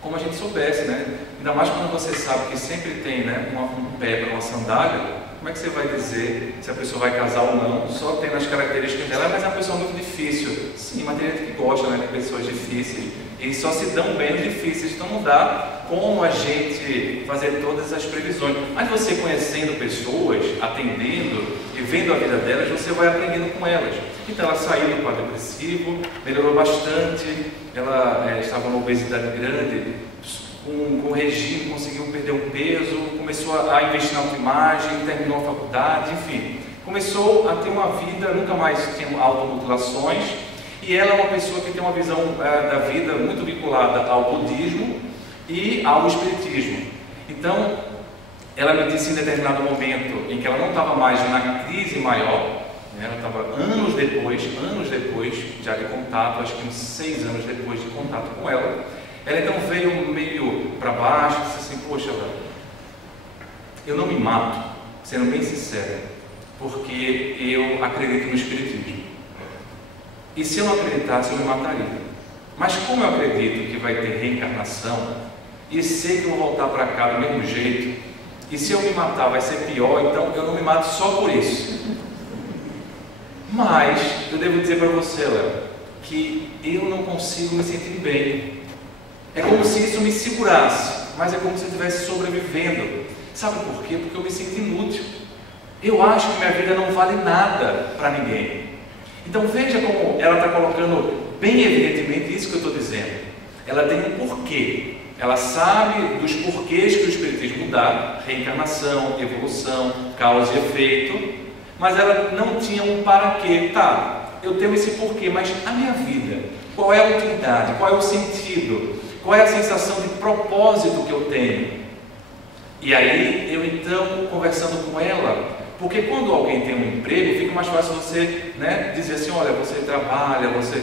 Como a gente soubesse, né? Ainda mais quando você sabe que sempre tem, né, um pé para uma sandália. Como é que você vai dizer se a pessoa vai casar ou não, só tendo as características dela, mas é uma pessoa muito difícil. Sim, mas tem gente que gosta, né, de pessoas difíceis, e só se dão bem os difíceis, então não dá como a gente fazer todas as previsões. Mas você conhecendo pessoas, atendendo e vendo a vida delas, você vai aprendendo com elas. Então ela saiu do quadro depressivo, melhorou bastante, ela estava numa obesidade grande, com o regime, conseguiu perder um peso, começou a investir na autoimagem, terminou a faculdade, enfim. Começou a ter uma vida, nunca mais tinha automutilações, e ela é uma pessoa que tem uma visão da vida muito vinculada ao budismo e ao espiritismo. Então, ela me disse em determinado momento em que ela não estava mais na crise maior, né, ela estava anos depois já de contato, acho que uns 6 anos depois de contato com ela, ela então veio meio para baixo, disse assim, poxa, eu não me mato, sendo bem sincero, porque eu acredito no espiritismo. E se eu não acreditasse, eu me mataria. Mas como eu acredito que vai ter reencarnação, e sei que eu vou voltar para cá do mesmo jeito, e se eu me matar vai ser pior, então eu não me mato só por isso. Mas eu devo dizer para você, Léo, que eu não consigo me sentir bem. É como se isso me segurasse, mas é como se eu estivesse sobrevivendo. Sabe por quê? Porque eu me sinto inútil. Eu acho que minha vida não vale nada para ninguém. Então veja como ela está colocando bem evidentemente isso que eu estou dizendo. Ela tem um porquê. Ela sabe dos porquês que o espiritismo dá, reencarnação, evolução, causa e efeito, mas ela não tinha um para quê. Tá, eu tenho esse porquê, mas a minha vida, qual é a utilidade, qual é o sentido? Qual é a sensação de propósito que eu tenho? E aí, eu então, conversando com ela, porque quando alguém tem um emprego, fica mais fácil você, né, dizer assim, olha, você trabalha, você...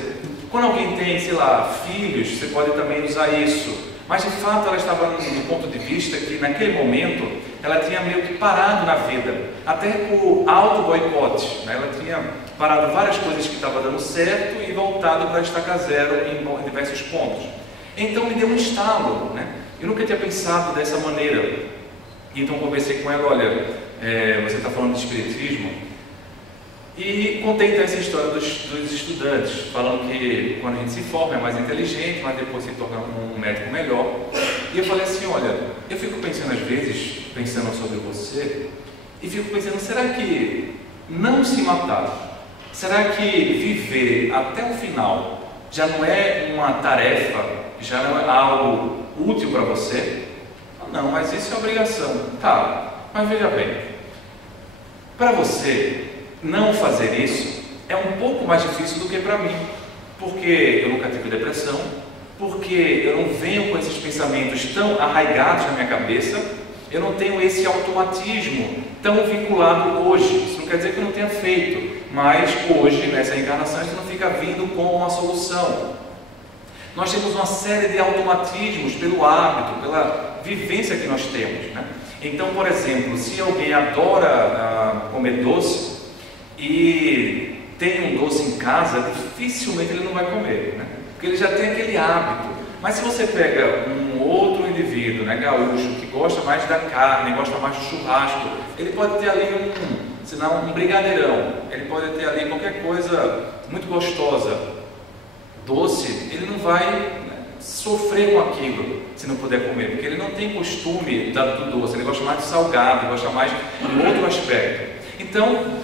Quando alguém tem, sei lá, filhos, você pode também usar isso. Mas de fato ela estava no ponto de vista que naquele momento ela tinha meio que parado na vida, até por auto-boicote, né? Ela tinha parado várias coisas que estavam dando certo e voltado para a estaca zero em diversos pontos. Então me deu um estalo, né? Eu nunca tinha pensado dessa maneira. Então conversei com ela, olha, você está falando de espiritismo? E contei então essa história dos estudantes, falando que quando a gente se forma é mais inteligente, mas depois se torna um médico melhor. E eu falei assim, olha, eu fico pensando às vezes, pensando sobre você, e fico pensando, será que não se matar, será que viver até o final já não é uma tarefa, já não é algo útil para você? Não, mas isso é obrigação. Tá, mas veja bem, para você não fazer isso é um pouco mais difícil do que para mim. porque eu nunca tive depressão, porque eu não venho com esses pensamentos tão arraigados na minha cabeça, eu não tenho esse automatismo tão vinculado hoje. Isso não quer dizer que eu não tenha feito, mas hoje, nessa encarnação, isso não fica vindo com uma solução. Nós temos uma série de automatismos pelo hábito, pela vivência que nós temos, né? Então, por exemplo, se alguém adora comer doce e tem um doce em casa, dificilmente ele não vai comer, né? Porque ele já tem aquele hábito. Mas se você pega um outro indivíduo, né, gaúcho, que gosta mais da carne, gosta mais do churrasco, ele pode ter ali um brigadeirão, ele pode ter ali qualquer coisa muito gostosa, doce, ele não vai, né, sofrer com aquilo se não puder comer, porque ele não tem costume do doce, ele gosta mais do salgado, ele gosta mais de outro aspecto. Então,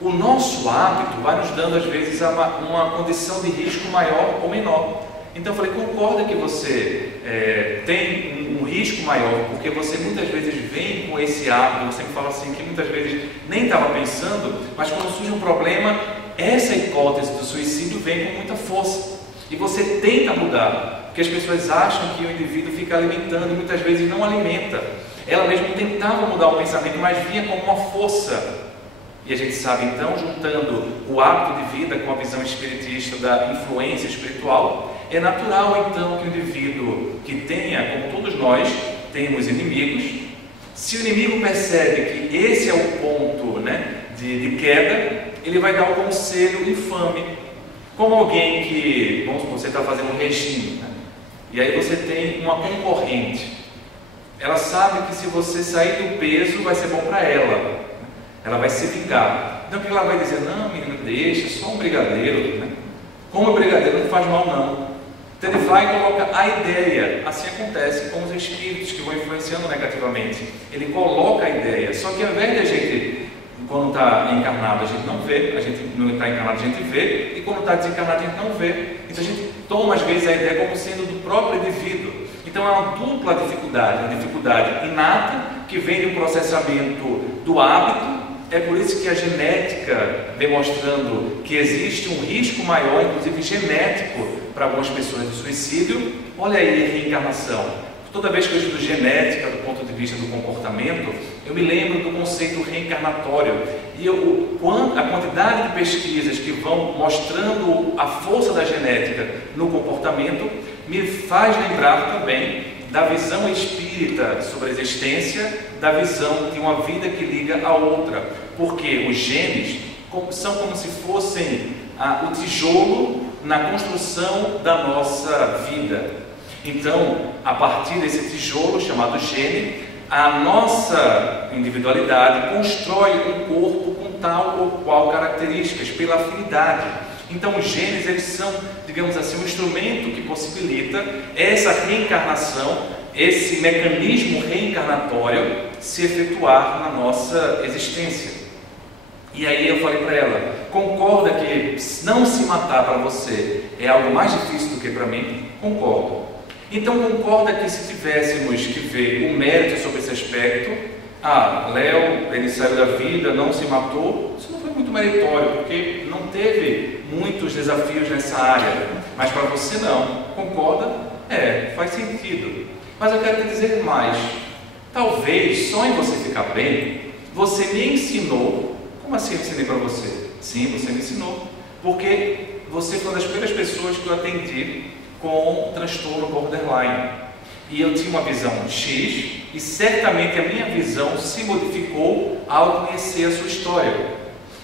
o nosso hábito vai nos dando às vezes uma condição de risco maior ou menor. Então eu falei, concorda que você tem um risco maior, porque você muitas vezes vem com esse hábito, você me fala assim, que muitas vezes nem estava pensando, mas quando surge um problema, essa hipótese do suicídio vem com muita força. E você tenta mudar, porque as pessoas acham que o indivíduo fica alimentando, e muitas vezes não alimenta. Ela mesma tentava mudar o pensamento, mas vinha como uma força. E a gente sabe então, juntando o hábito de vida com a visão espiritista da influência espiritual, é natural então que o indivíduo que tenha, como todos nós, temos inimigos. Se o inimigo percebe que esse é o ponto, né, de queda, ele vai dar um conselho infame. Como alguém que, vamos supor, você está fazendo um regime, né, e aí você tem uma concorrente. Ela sabe que se você sair do peso, vai ser bom para ela. Ela vai se vingar. Então o que ela vai dizer? Não, menina, deixa, só um brigadeiro, né? Como o brigadeiro não faz mal não. Então ele vai e coloca a ideia. Assim acontece com os espíritos que vão influenciando negativamente. Ele coloca a ideia. Só que ao invés de a gente, quando está encarnado, a gente não vê, a gente não está encarnado, a gente vê, e quando está desencarnado, a gente não vê. Então a gente toma às vezes a ideia como sendo do próprio indivíduo. Então é uma dupla dificuldade, uma dificuldade inata que vem do processamento do hábito. É por isso que a genética vem mostrando que existe um risco maior, inclusive genético, para algumas pessoas do suicídio. Olha aí a reencarnação. Toda vez que eu estudo genética do ponto de vista do comportamento, eu me lembro do conceito reencarnatório. E a quantidade de pesquisas que vão mostrando a força da genética no comportamento me faz lembrar também da visão espírita sobre a existência, da visão de uma vida que liga a outra, porque os genes são como se fossem o tijolo na construção da nossa vida. Então, a partir desse tijolo chamado gene, a nossa individualidade constrói um corpo com tal ou qual características, pela afinidade. Então os genes, eles são, digamos assim, um instrumento que possibilita essa reencarnação, esse mecanismo reencarnatório se efetuar na nossa existência. E aí eu falei para ela, concorda que não se matar para você é algo mais difícil do que para mim? Concordo. Então concorda que se tivéssemos que ver o mérito sobre esse aspecto, Léo, ele saiu da vida, não se matou, isso não foi muito meritório, porque não teve muitos desafios nessa área, mas para você não, concorda? Faz sentido. Mas eu quero te dizer mais, talvez só em você ficar bem, você me ensinou. Como assim eu ensinei para você? Sim, você me ensinou, porque você foi uma das primeiras pessoas que eu atendi com transtorno borderline. E eu tinha uma visão X, e certamente a minha visão se modificou ao conhecer a sua história.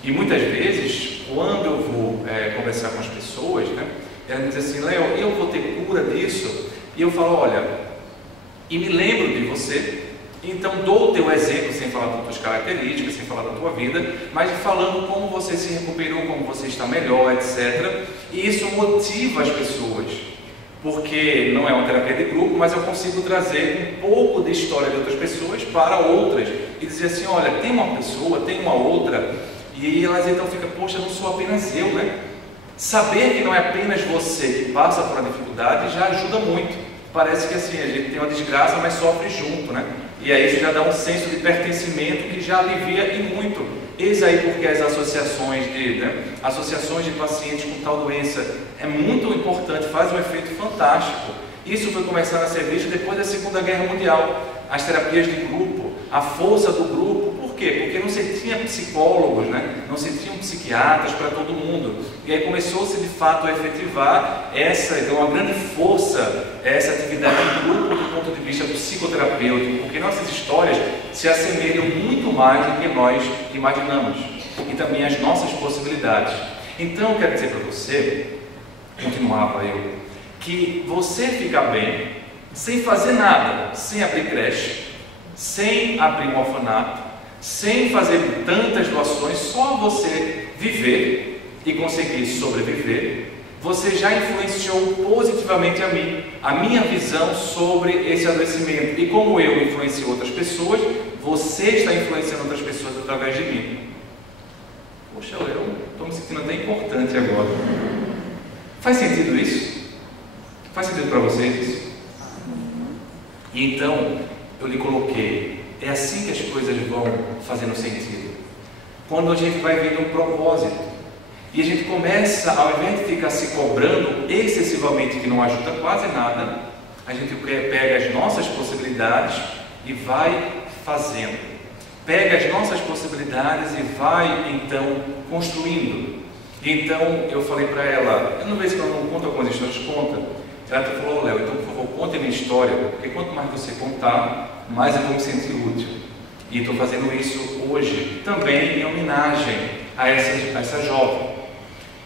E muitas vezes, quando eu vou conversar com as pessoas, né, elas me dizem assim, Léo, eu vou ter cura disso? E eu falo, olha, e me lembro de você, então dou o teu exemplo, sem falar das tuas características, sem falar da tua vida, mas falando como você se recuperou, como você está melhor, etc. E isso motiva as pessoas. Porque não é uma terapia de grupo, mas eu consigo trazer um pouco de história de outras pessoas para outras e dizer assim, olha, tem uma pessoa, tem uma outra, e elas então ficam, poxa, não sou apenas eu, né? Saber que não é apenas você que passa por uma dificuldade já ajuda muito. Parece que assim, a gente tem uma desgraça, mas sofre junto, né? E aí isso já dá um senso de pertencimento que já alivia e muito Eis aí porque as associações de pacientes com tal doença é muito importante, faz um efeito fantástico. Isso foi começando a ser visto depois da Segunda Guerra Mundial. As terapias de grupo, a força do grupo. Por quê? Porque não se tinha psicólogos, não se tinham psiquiatras para todo mundo. E aí começou-se de fato a efetivar uma grande força, essa atividade em grupo do ponto de vista psicoterapêutico, porque nossas histórias se assemelham muito mais do que nós imaginamos, e também as nossas possibilidades. Então eu quero dizer para você, continuava eu, que você fica bem sem fazer nada, sem abrir creche, sem abrir um orfanato, sem fazer tantas doações, só você viver e conseguir sobreviver, você já influenciou positivamente a minha visão sobre esse adoecimento. E como eu influencio outras pessoas, você está influenciando outras pessoas através de mim. Poxa, eu estou me sentindo até importante agora. Faz sentido isso? Faz sentido para vocês isso? E então, eu lhe coloquei, é assim que as coisas vão fazendo sentido. Quando a gente vai vendo um propósito, e a gente começa, ao invés de ficar se cobrando excessivamente, que não ajuda quase nada, a gente pega as nossas possibilidades e vai fazendo. Pega as nossas possibilidades e vai, então, construindo. E então, eu falei para ela, eu não vejo se eu não conto algumas histórias, conta. Ela falou, Léo, então por favor, conte a minha história, porque quanto mais você contar, mais eu vou me sentir útil. E estou fazendo isso hoje, também em homenagem a essa jovem.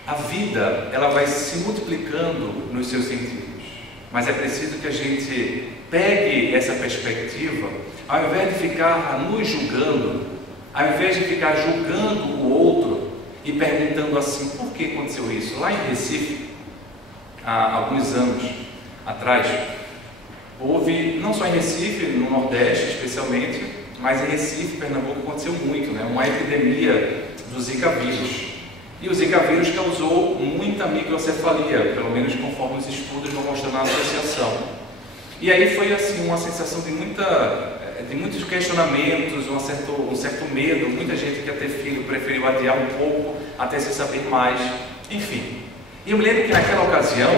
A vida, ela vai se multiplicando nos seus sentidos, mas é preciso que a gente pegue essa perspectiva, ao invés de ficar nos julgando, ao invés de ficar julgando o outro e perguntando assim, por que aconteceu isso? Lá em Recife, há alguns anos atrás, houve, não só em Recife, no Nordeste especialmente, mas em Recife, Pernambuco, aconteceu muito, uma epidemia do Zika vírus. E o Zika vírus causou muita microcefalia, pelo menos conforme os estudos vão mostrando na associação. E aí foi assim, uma sensação de muitos questionamentos, um certo medo, muita gente que ia ter filho preferiu adiar um pouco até se saber mais, enfim. E eu me lembro que naquela ocasião,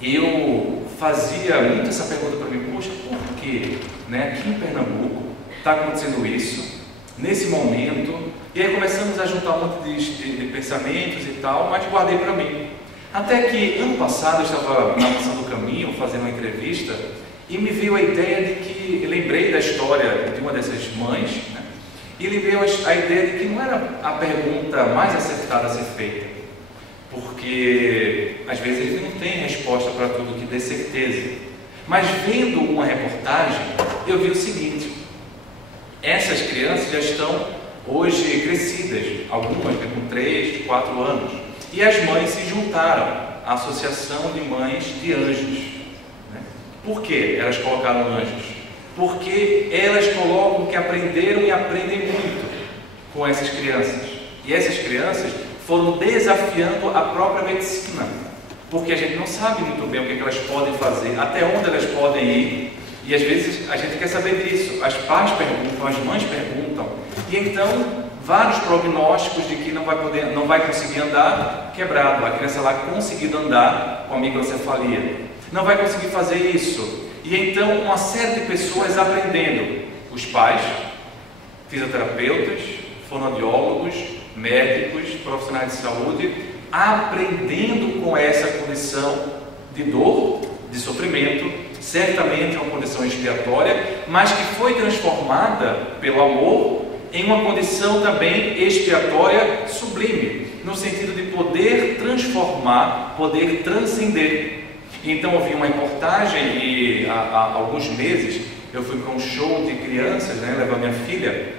eu fazia muito essa pergunta para mim, poxa, por que aqui em Pernambuco está acontecendo isso, nesse momento? E aí começamos a juntar um monte de pensamentos e tal, mas guardei para mim. Até que ano passado eu estava na Maçã do Caminho, fazendo uma entrevista, e me veio a ideia de que, eu lembrei da história de uma dessas mães, e me veio a ideia de que não era a pergunta mais acertada a ser feita, porque às vezes eles não têm resposta para tudo que dê certeza. Mas vendo uma reportagem, eu vi o seguinte: essas crianças já estão hoje crescidas, algumas com 3, 4 anos, e as mães se juntaram à Associação de Mães de Anjos. Por que elas colocaram anjos? Porque elas colocam que aprenderam e aprendem muito com essas crianças. E essas crianças foram desafiando a própria medicina, porque a gente não sabe muito bem o que elas podem fazer, até onde elas podem ir, e às vezes a gente quer saber disso. As pais perguntam, as mães perguntam, e então vários prognósticos de que não vai conseguir andar, quebrado. A criança lá conseguindo andar com a microcefalia, não vai conseguir fazer isso. E então uma série de pessoas aprendendo, os pais, fisioterapeutas, fonoaudiólogos, médicos, profissionais de saúde, aprendendo com essa condição de dor, de sofrimento, certamente uma condição expiatória, mas que foi transformada pelo amor em uma condição também expiatória sublime, no sentido de poder transformar, poder transcender. Então eu vi uma reportagem e há alguns meses eu fui para um show de crianças, levar minha filha,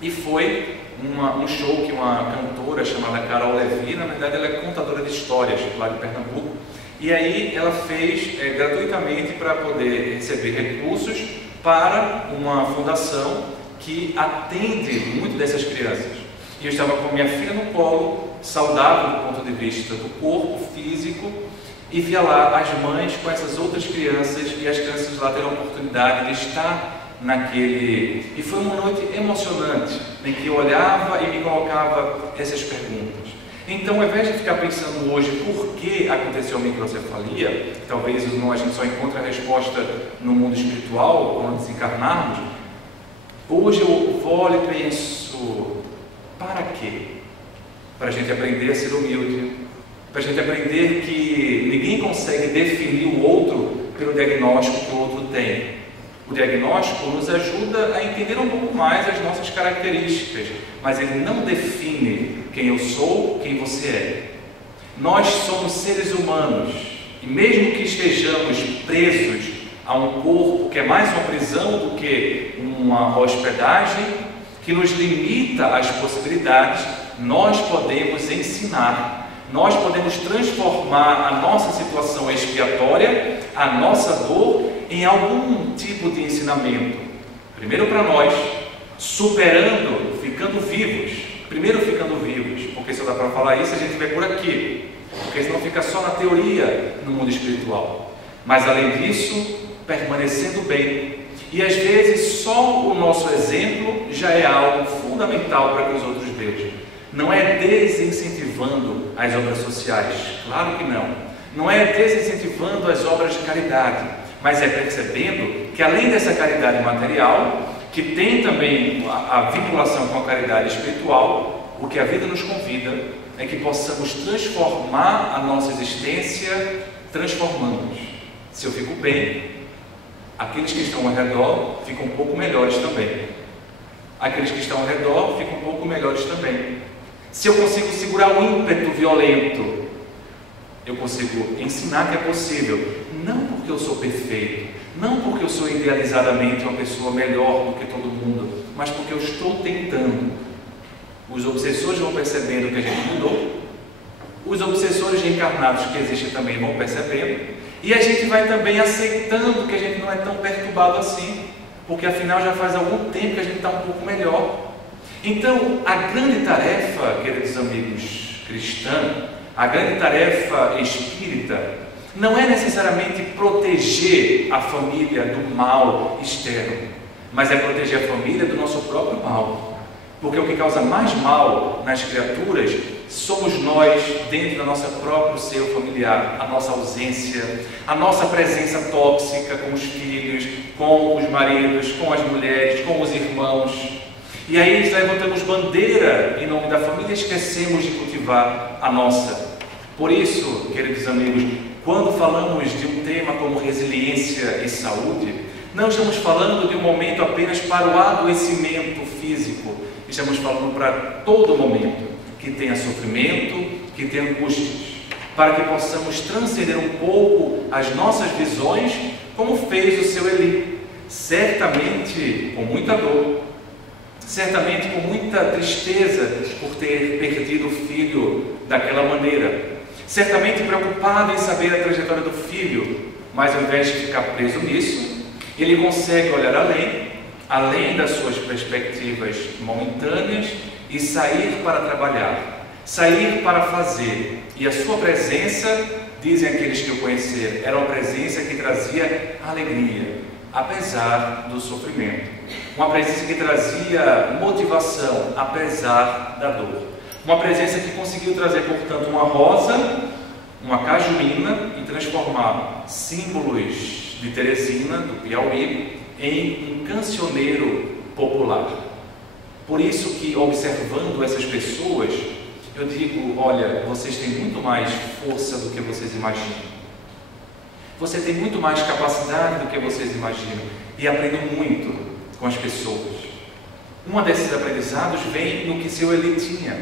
e foi um show que uma cantora chamada Carol Levi, na verdade ela é contadora de histórias lá de Pernambuco, e aí ela fez gratuitamente para poder receber recursos para uma fundação que atende muito dessas crianças. E eu estava com minha filha no colo, saudável do ponto de vista do corpo físico, e via lá as mães com essas outras crianças, e as crianças lá terão a oportunidade de estar naquele... E foi uma noite emocionante, em que eu olhava e me colocava essas perguntas. Então, ao invés de ficar pensando hoje por que aconteceu a microcefalia, talvez a gente só encontre a resposta no mundo espiritual, quando desencarnarmos, hoje eu olho e penso, para quê? Para a gente aprender a ser humilde, para a gente aprender que ninguém consegue definir o outro pelo diagnóstico que o outro tem. O diagnóstico nos ajuda a entender um pouco mais as nossas características, mas ele não define quem eu sou, quem você é. Nós somos seres humanos, e mesmo que estejamos presos a um corpo que é mais uma prisão do que uma hospedagem, que nos limita às possibilidades, nós podemos ensinar, nós podemos transformar a nossa situação expiatória, a nossa dor, em algum tipo de ensinamento. Primeiro para nós, superando, ficando vivos. Primeiro ficando vivos, porque só dá para falar isso a gente vê por aqui, porque senão fica só na teoria no mundo espiritual. Mas além disso, permanecendo bem. E às vezes só o nosso exemplo já é algo fundamental para que os outros vejam. Não é desincentivando as obras sociais, claro que não. Não é desincentivando as obras de caridade, mas é percebendo que além dessa caridade material, que tem também a vinculação com a caridade espiritual, o que a vida nos convida é que possamos transformar a nossa existência transformando-nos. Se eu fico bem, aqueles que estão ao redor ficam um pouco melhores também. Aqueles que estão ao redor ficam um pouco melhores também. Se eu consigo segurar o ímpeto violento, eu consigo ensinar que é possível. Não porque eu sou perfeito, não porque eu sou idealizadamente uma pessoa melhor do que todo mundo, mas porque eu estou tentando. Os obsessores vão percebendo que a gente mudou, os obsessores reencarnados que existem também vão percebendo, e a gente vai também aceitando que a gente não é tão perturbado assim, porque afinal já faz algum tempo que a gente está um pouco melhor. Então, a grande tarefa, queridos amigos cristãos, a grande tarefa espírita, não é necessariamente proteger a família do mal externo, mas é proteger a família do nosso próprio mal. Porque o que causa mais mal nas criaturas somos nós, dentro do nosso próprio seio familiar, a nossa ausência, a nossa presença tóxica com os filhos, com os maridos, com as mulheres, com os irmãos. E aí levantamos bandeira em nome da família e esquecemos de cultivar a nossa. Por isso, queridos amigos, quando falamos de um tema como resiliência e saúde, não estamos falando de um momento apenas para o adoecimento físico, estamos falando para todo momento que tenha sofrimento, que tenha angústias, para que possamos transcender um pouco as nossas visões, como fez o seu Eli, certamente com muita dor, certamente com muita tristeza por ter perdido o filho daquela maneira, certamente preocupado em saber a trajetória do filho, mas ao invés de ficar preso nisso, ele consegue olhar além das suas perspectivas momentâneas e sair para trabalhar, sair para fazer. E a sua presença, dizem aqueles que o conheceram, era uma presença que trazia alegria, apesar do sofrimento. Uma presença que trazia motivação, apesar da dor. Uma presença que conseguiu trazer, portanto, uma rosa, uma cajuína e transformar símbolos de Teresina, do Piauí, em um cancioneiro popular. Por isso que, observando essas pessoas, eu digo, olha, vocês têm muito mais força do que vocês imaginam. Você tem muito mais capacidade do que vocês imaginam e aprendem muito com as pessoas. Um desses aprendizados vem no que seu Eli tinha,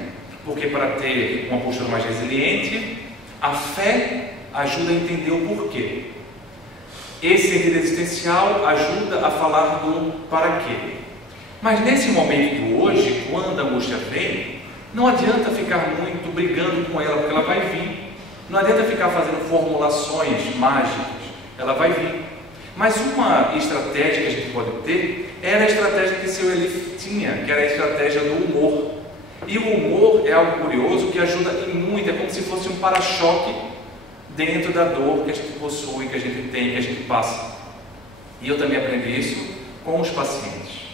porque para ter uma postura mais resiliente, a fé ajuda a entender o porquê. Esse sentido existencial ajuda a falar do para quê. Mas nesse momento do hoje, quando a angústia vem, não adianta ficar muito brigando com ela, porque ela vai vir. Não adianta ficar fazendo formulações mágicas, ela vai vir. Mas uma estratégia que a gente pode ter era a estratégia que seu Eli tinha, que era a estratégia do humor. E o humor é algo curioso que ajuda em muito, é como se fosse um para-choque dentro da dor que a gente possui, que a gente tem, que a gente passa. E eu também aprendi isso com os pacientes.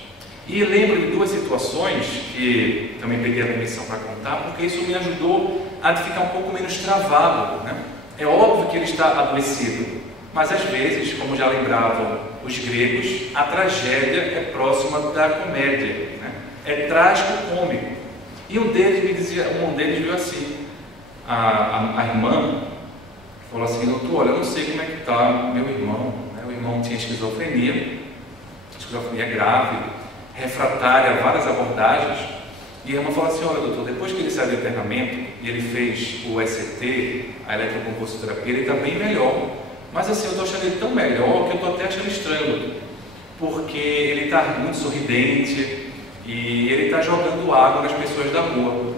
E lembro de duas situações que também peguei a permissão para contar, porque isso me ajudou a ficar um pouco menos travado, né? É óbvio que ele está adoecido, mas às vezes, como já lembravam os gregos, a tragédia é próxima da comédia, né? É trágico-cômico. E um deles viu assim, a irmã falou assim: doutor, olha, eu não sei como é que está meu irmão, né? O irmão tinha esquizofrenia grave, refratária a várias abordagens, e a irmã falou assim: olha, doutor, depois que ele saiu do internamento e ele fez o ECT, a eletroconvulsoterapia, ele está bem melhor, mas assim, eu estou achando ele tão melhor que eu estou até achando estranho, doutor, porque ele está muito sorridente e ele está jogando água nas pessoas da rua.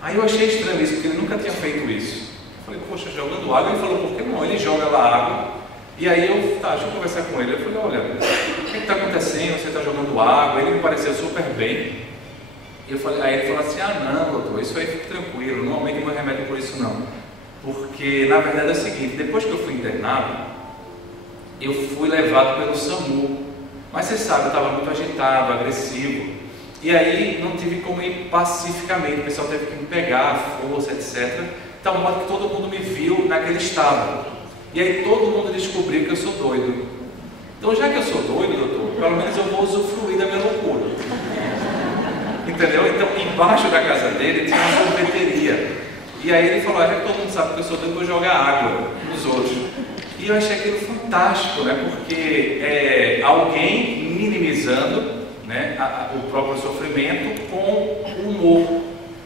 Aí eu achei estranho isso, porque ele nunca tinha feito isso. Eu falei: poxa, jogando água? Ele falou: por que não? Ele joga lá água. E aí deixa eu conversar com ele. Eu falei: olha, o que está acontecendo? Você está jogando água? Ele me pareceu super bem. Aí ele falou assim: não, doutor, isso aí fica tranquilo, normalmente não é remédio por isso não. Porque na verdade é o seguinte, depois que eu fui internado, eu fui levado pelo SAMU. Mas você sabe, eu estava muito agitado, agressivo. E aí não tive como ir pacificamente, o pessoal teve que me pegar, força, etc. Tal modo que todo mundo me viu naquele estado. E aí todo mundo descobriu que eu sou doido. Então, já que eu sou doido, doutor, pelo menos eu vou usufruir da minha loucura. Entendeu? Então, embaixo da casa dele tinha uma sorveteria. E aí ele falou: já que todo mundo sabe que eu sou doido, eu vou jogar água nos outros. E eu achei aquilo fantástico, né? Porque é alguém minimizando, né, o próprio sofrimento com humor.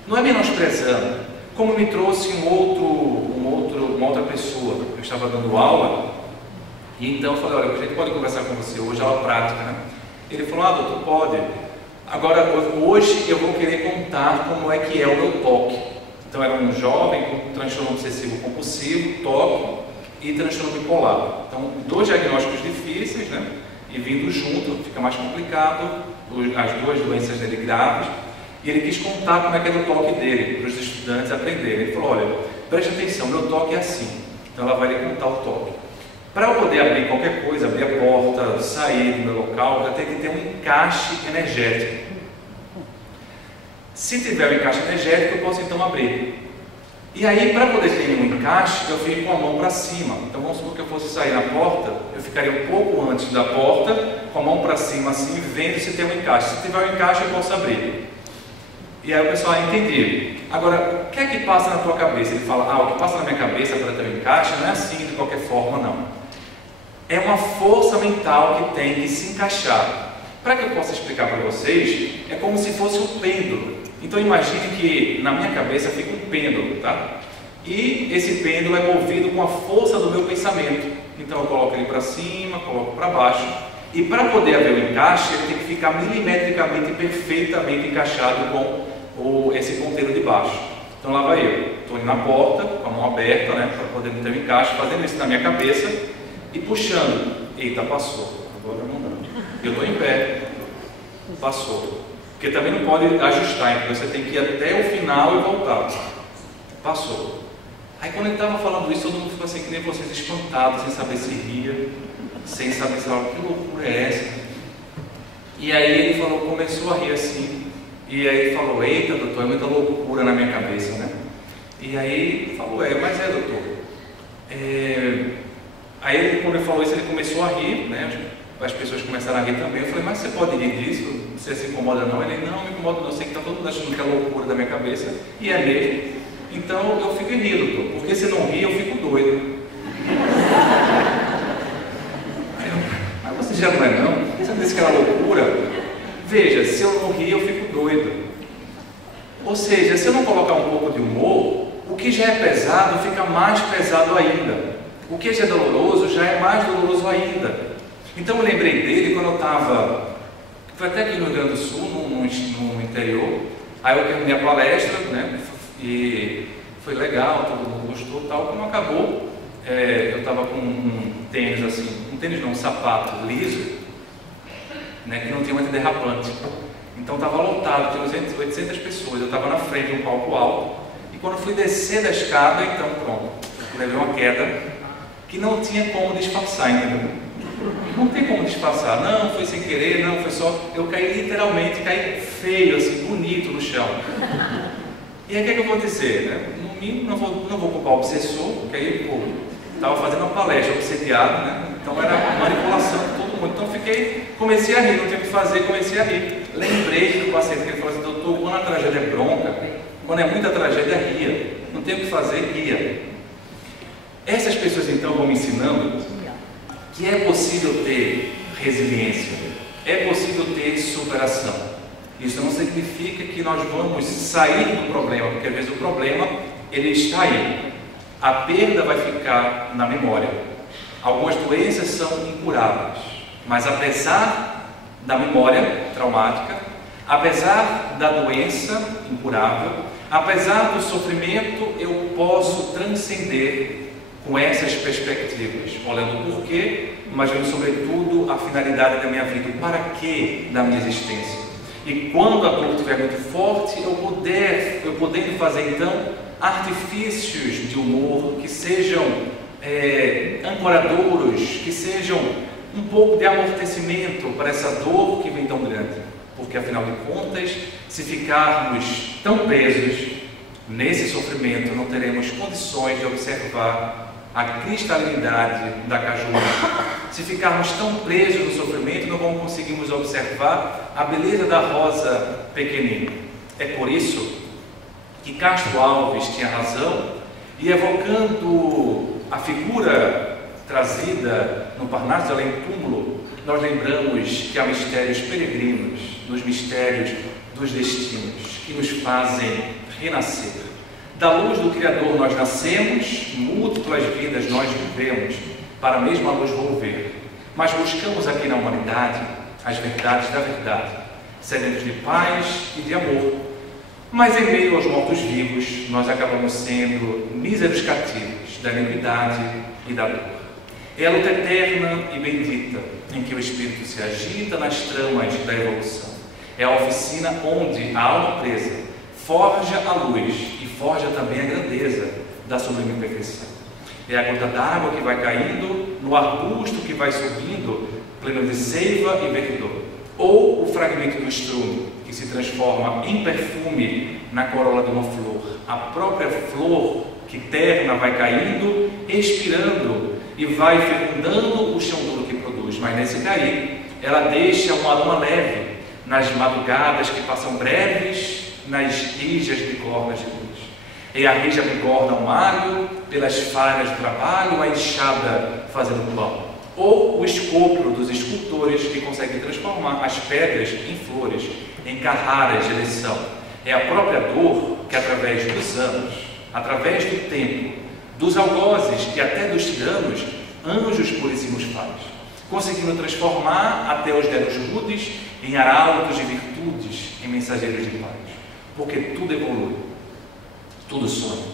Não é menosprezando. Como me trouxe uma outra pessoa, eu estava dando aula, e então eu falei: olha, a gente pode conversar com você hoje, aula prática, né? Ele falou: doutor, pode. Agora, hoje eu vou querer contar como é que é o meu toque. Então era um jovem com transtorno obsessivo compulsivo, toque e transtorno bipolar. Então, dois diagnósticos difíceis, né? E vindo junto, fica mais complicado, as duas doenças dele graves. E ele quis contar como é que era o toque dele, para os estudantes aprenderem. Ele falou: olha, preste atenção, meu toque é assim. Então ela vai lhe contar o toque. Para eu poder abrir qualquer coisa, abrir a porta, sair do meu local, eu tenho que ter um encaixe energético. Se tiver um encaixe energético, eu posso então abrir. E aí, para poder ter um encaixe, eu fico com a mão para cima. Então vamos supor que eu fosse sair na porta, eu ficaria um pouco antes da porta, com a mão para cima assim, vendo se tem um encaixe. Se tiver um encaixe, eu posso abrir. E aí o pessoal: entendi. Agora, o que é que passa na tua cabeça? Ele fala: o que passa na minha cabeça para ter um encaixe não é assim de qualquer forma, não. É uma força mental que tem que se encaixar. Para que eu possa explicar para vocês, é como se fosse um pêndulo. Então imagine que na minha cabeça fica um pêndulo, tá? E esse pêndulo é movido com a força do meu pensamento. Então eu coloco ele para cima, coloco para baixo. E para poder haver o encaixe, ele tem que ficar milimetricamente perfeitamente encaixado com esse ponteiro de baixo. Então lá vai eu, estou indo na porta, com a mão aberta, né, para poder ter um encaixe, fazendo isso na minha cabeça e puxando. Eita, passou, agora não dá. Eu estou em pé, passou. Porque também não pode ajustar, então você tem que ir até o final e voltar. Passou. Aí quando ele estava falando isso, todo mundo ficou assim, que nem vocês, espantados, sem saber se ria, sem saber se que loucura é essa. E aí ele falou, começou a rir assim. E aí ele falou: eita, doutor, é muita loucura na minha cabeça, né? E aí ele falou: mas doutor. Aí quando ele falou isso, ele começou a rir, né? As pessoas começaram a rir também. Eu falei: mas você pode rir disso? Você se incomoda não? Ele: não me incomoda não, eu sei que está todo mundo achando que é loucura da minha cabeça. E é mesmo. Então eu fico rindo, doutor, porque se não rir eu fico doido. Mas você já não é não? Você não disse que era loucura? Veja, se eu não rir, eu fico doido. Ou seja, se eu não colocar um pouco de humor, o que já é pesado fica mais pesado ainda. O que já é doloroso já é mais doloroso ainda. Então eu lembrei dele quando eu estava, foi até aqui no Rio Grande do Sul, no interior. Aí eu terminei a palestra, né? E foi legal, todo mundo gostou e tal. Quando acabou, eu estava com um tênis assim, um sapato liso, né, que não tinha um antiderrapante. Então estava lotado, tinha 800 pessoas. Eu estava na frente de um palco alto. E quando fui descer da escada, então pronto, levei uma queda que não tinha como disfarçar, entendeu? Não tem como disfarçar. Não, foi sem querer, não, foi só... Eu caí literalmente, caí feio, assim, bonito no chão. E aí o que é que eu vou dizer, né? No mínimo, não vou culpar o obsessor, porque aí, pô, estava fazendo uma palestra, obsediado, né? Então era manipulação de todo mundo. Então comecei a rir, não tinha o que fazer, comecei a rir. Lembrei do paciente que ele falou assim: doutor, quando a tragédia é bronca, quando é muita tragédia, ria. Não tem o que fazer, ria. Essas pessoas então vão me ensinando que é possível ter resiliência, é possível ter superação. Isso não significa que nós vamos sair do problema, porque às vezes o problema ele está aí. A perda vai ficar na memória. Algumas doenças são incuráveis, mas apesar da memória traumática, apesar da doença incurável, apesar do sofrimento, eu posso transcender com essas perspectivas, olhando o porquê, imaginando sobretudo a finalidade da minha vida, o para quê da minha existência. E quando a dor estiver muito forte, eu podendo fazer então artifícios de humor que sejam ancoradouros, que sejam um pouco de amortecimento para essa dor que vem tão grande. Porque afinal de contas, se ficarmos tão presos nesse sofrimento, não teremos condições de observar a cristalinidade da cajuba. Se ficarmos tão presos no sofrimento, não vamos conseguirmos observar a beleza da rosa pequenina. É por isso que Castro Alves tinha razão, e evocando a figura trazida no Parnaso de Além Túmulo, nós lembramos que há mistérios peregrinos, nos mistérios dos destinos, que nos fazem renascer. Da luz do Criador nós nascemos, múltiplas vidas nós vivemos, para a mesma luz volver. Mas buscamos aqui na humanidade as verdades da verdade, sedentos de paz e de amor. Mas em meio aos mortos-vivos, nós acabamos sendo míseros cativos da iniquidade e da dor. É a luta eterna e bendita em que o Espírito se agita nas tramas da evolução. É a oficina onde a alma presa forja a luz e forja também a grandeza da sublime perfeição. É a gota d'água que vai caindo no arbusto que vai subindo, pleno de seiva e verdor. Ou o fragmento do estrume que se transforma em perfume na corola de uma flor. A própria flor que terna vai caindo, expirando e vai fecundando o chão duro que produz. Mas nesse cair, ela deixa um aroma leve nas madrugadas que passam breves, nas rijas bigornas de luz. E a rija bigorna o malho, pelas falhas do trabalho, a enxada fazendo pão. Ou o escopro dos escultores que conseguem transformar as pedras em flores, em carraras de eleição. É a própria dor que, através dos anos, através do tempo, dos algozes e até dos tiranos, anjos puríssimos faz, conseguindo transformar até os dedos rudes em arautos de virtudes, em mensageiros de paz. Porque tudo evolui, tudo sonha,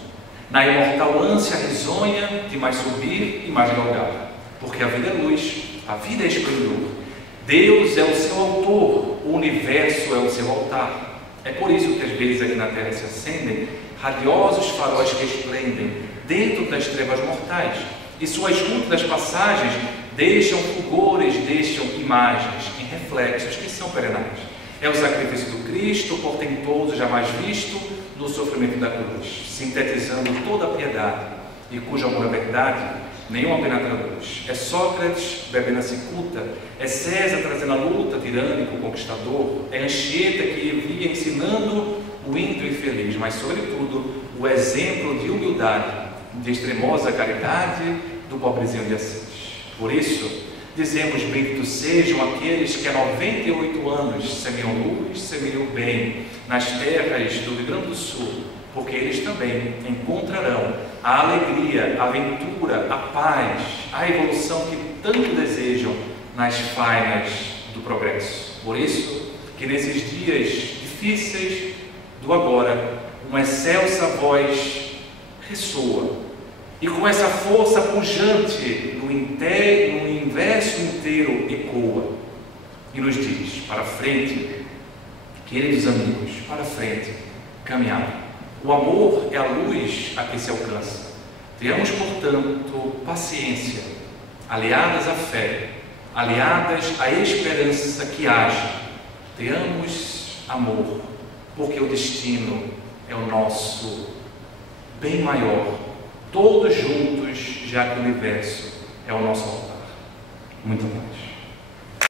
na imortal ânsia risonha de mais subir e mais galgar. Porque a vida é luz, a vida é esplendor. Deus é o seu autor, o universo é o seu altar. É por isso que às vezes aqui na Terra se acendem radiosos faróis que esplendem dentro das trevas mortais, e suas múltiplas passagens deixam fulgores, deixam imagens em reflexos que são perenais. É o sacrifício do Cristo, portentoso, jamais visto, no sofrimento da cruz, sintetizando toda a piedade, e cujo amor é verdade, nenhuma penetra luz. É Sócrates bebendo a cicuta, é César trazendo a luta, tirânico, conquistador, é Anchieta que via ensinando o índio infeliz, mas sobretudo o exemplo de humildade, de extremosa caridade do pobrezinho de Assis. Por isso, dizemos: benditos sejam aqueles que há 98 anos semeiam luz, semeiam bem nas terras do Rio Grande do Sul, porque eles também encontrarão a alegria, a aventura, a paz, a evolução que tanto desejam nas fainas do progresso. Por isso, que nesses dias difíceis do agora, uma excelsa voz ressoa, e com essa força pujante no universo inteiro ecoa, e nos diz: para frente, queridos amigos, para frente, caminhar. O amor é a luz a que se alcança. Tenhamos, portanto, paciência, aliadas à fé, aliadas à esperança que age. Tenhamos amor, porque o destino é o nosso bem maior. Todos juntos, já que o universo é o nosso altar. Muito mais.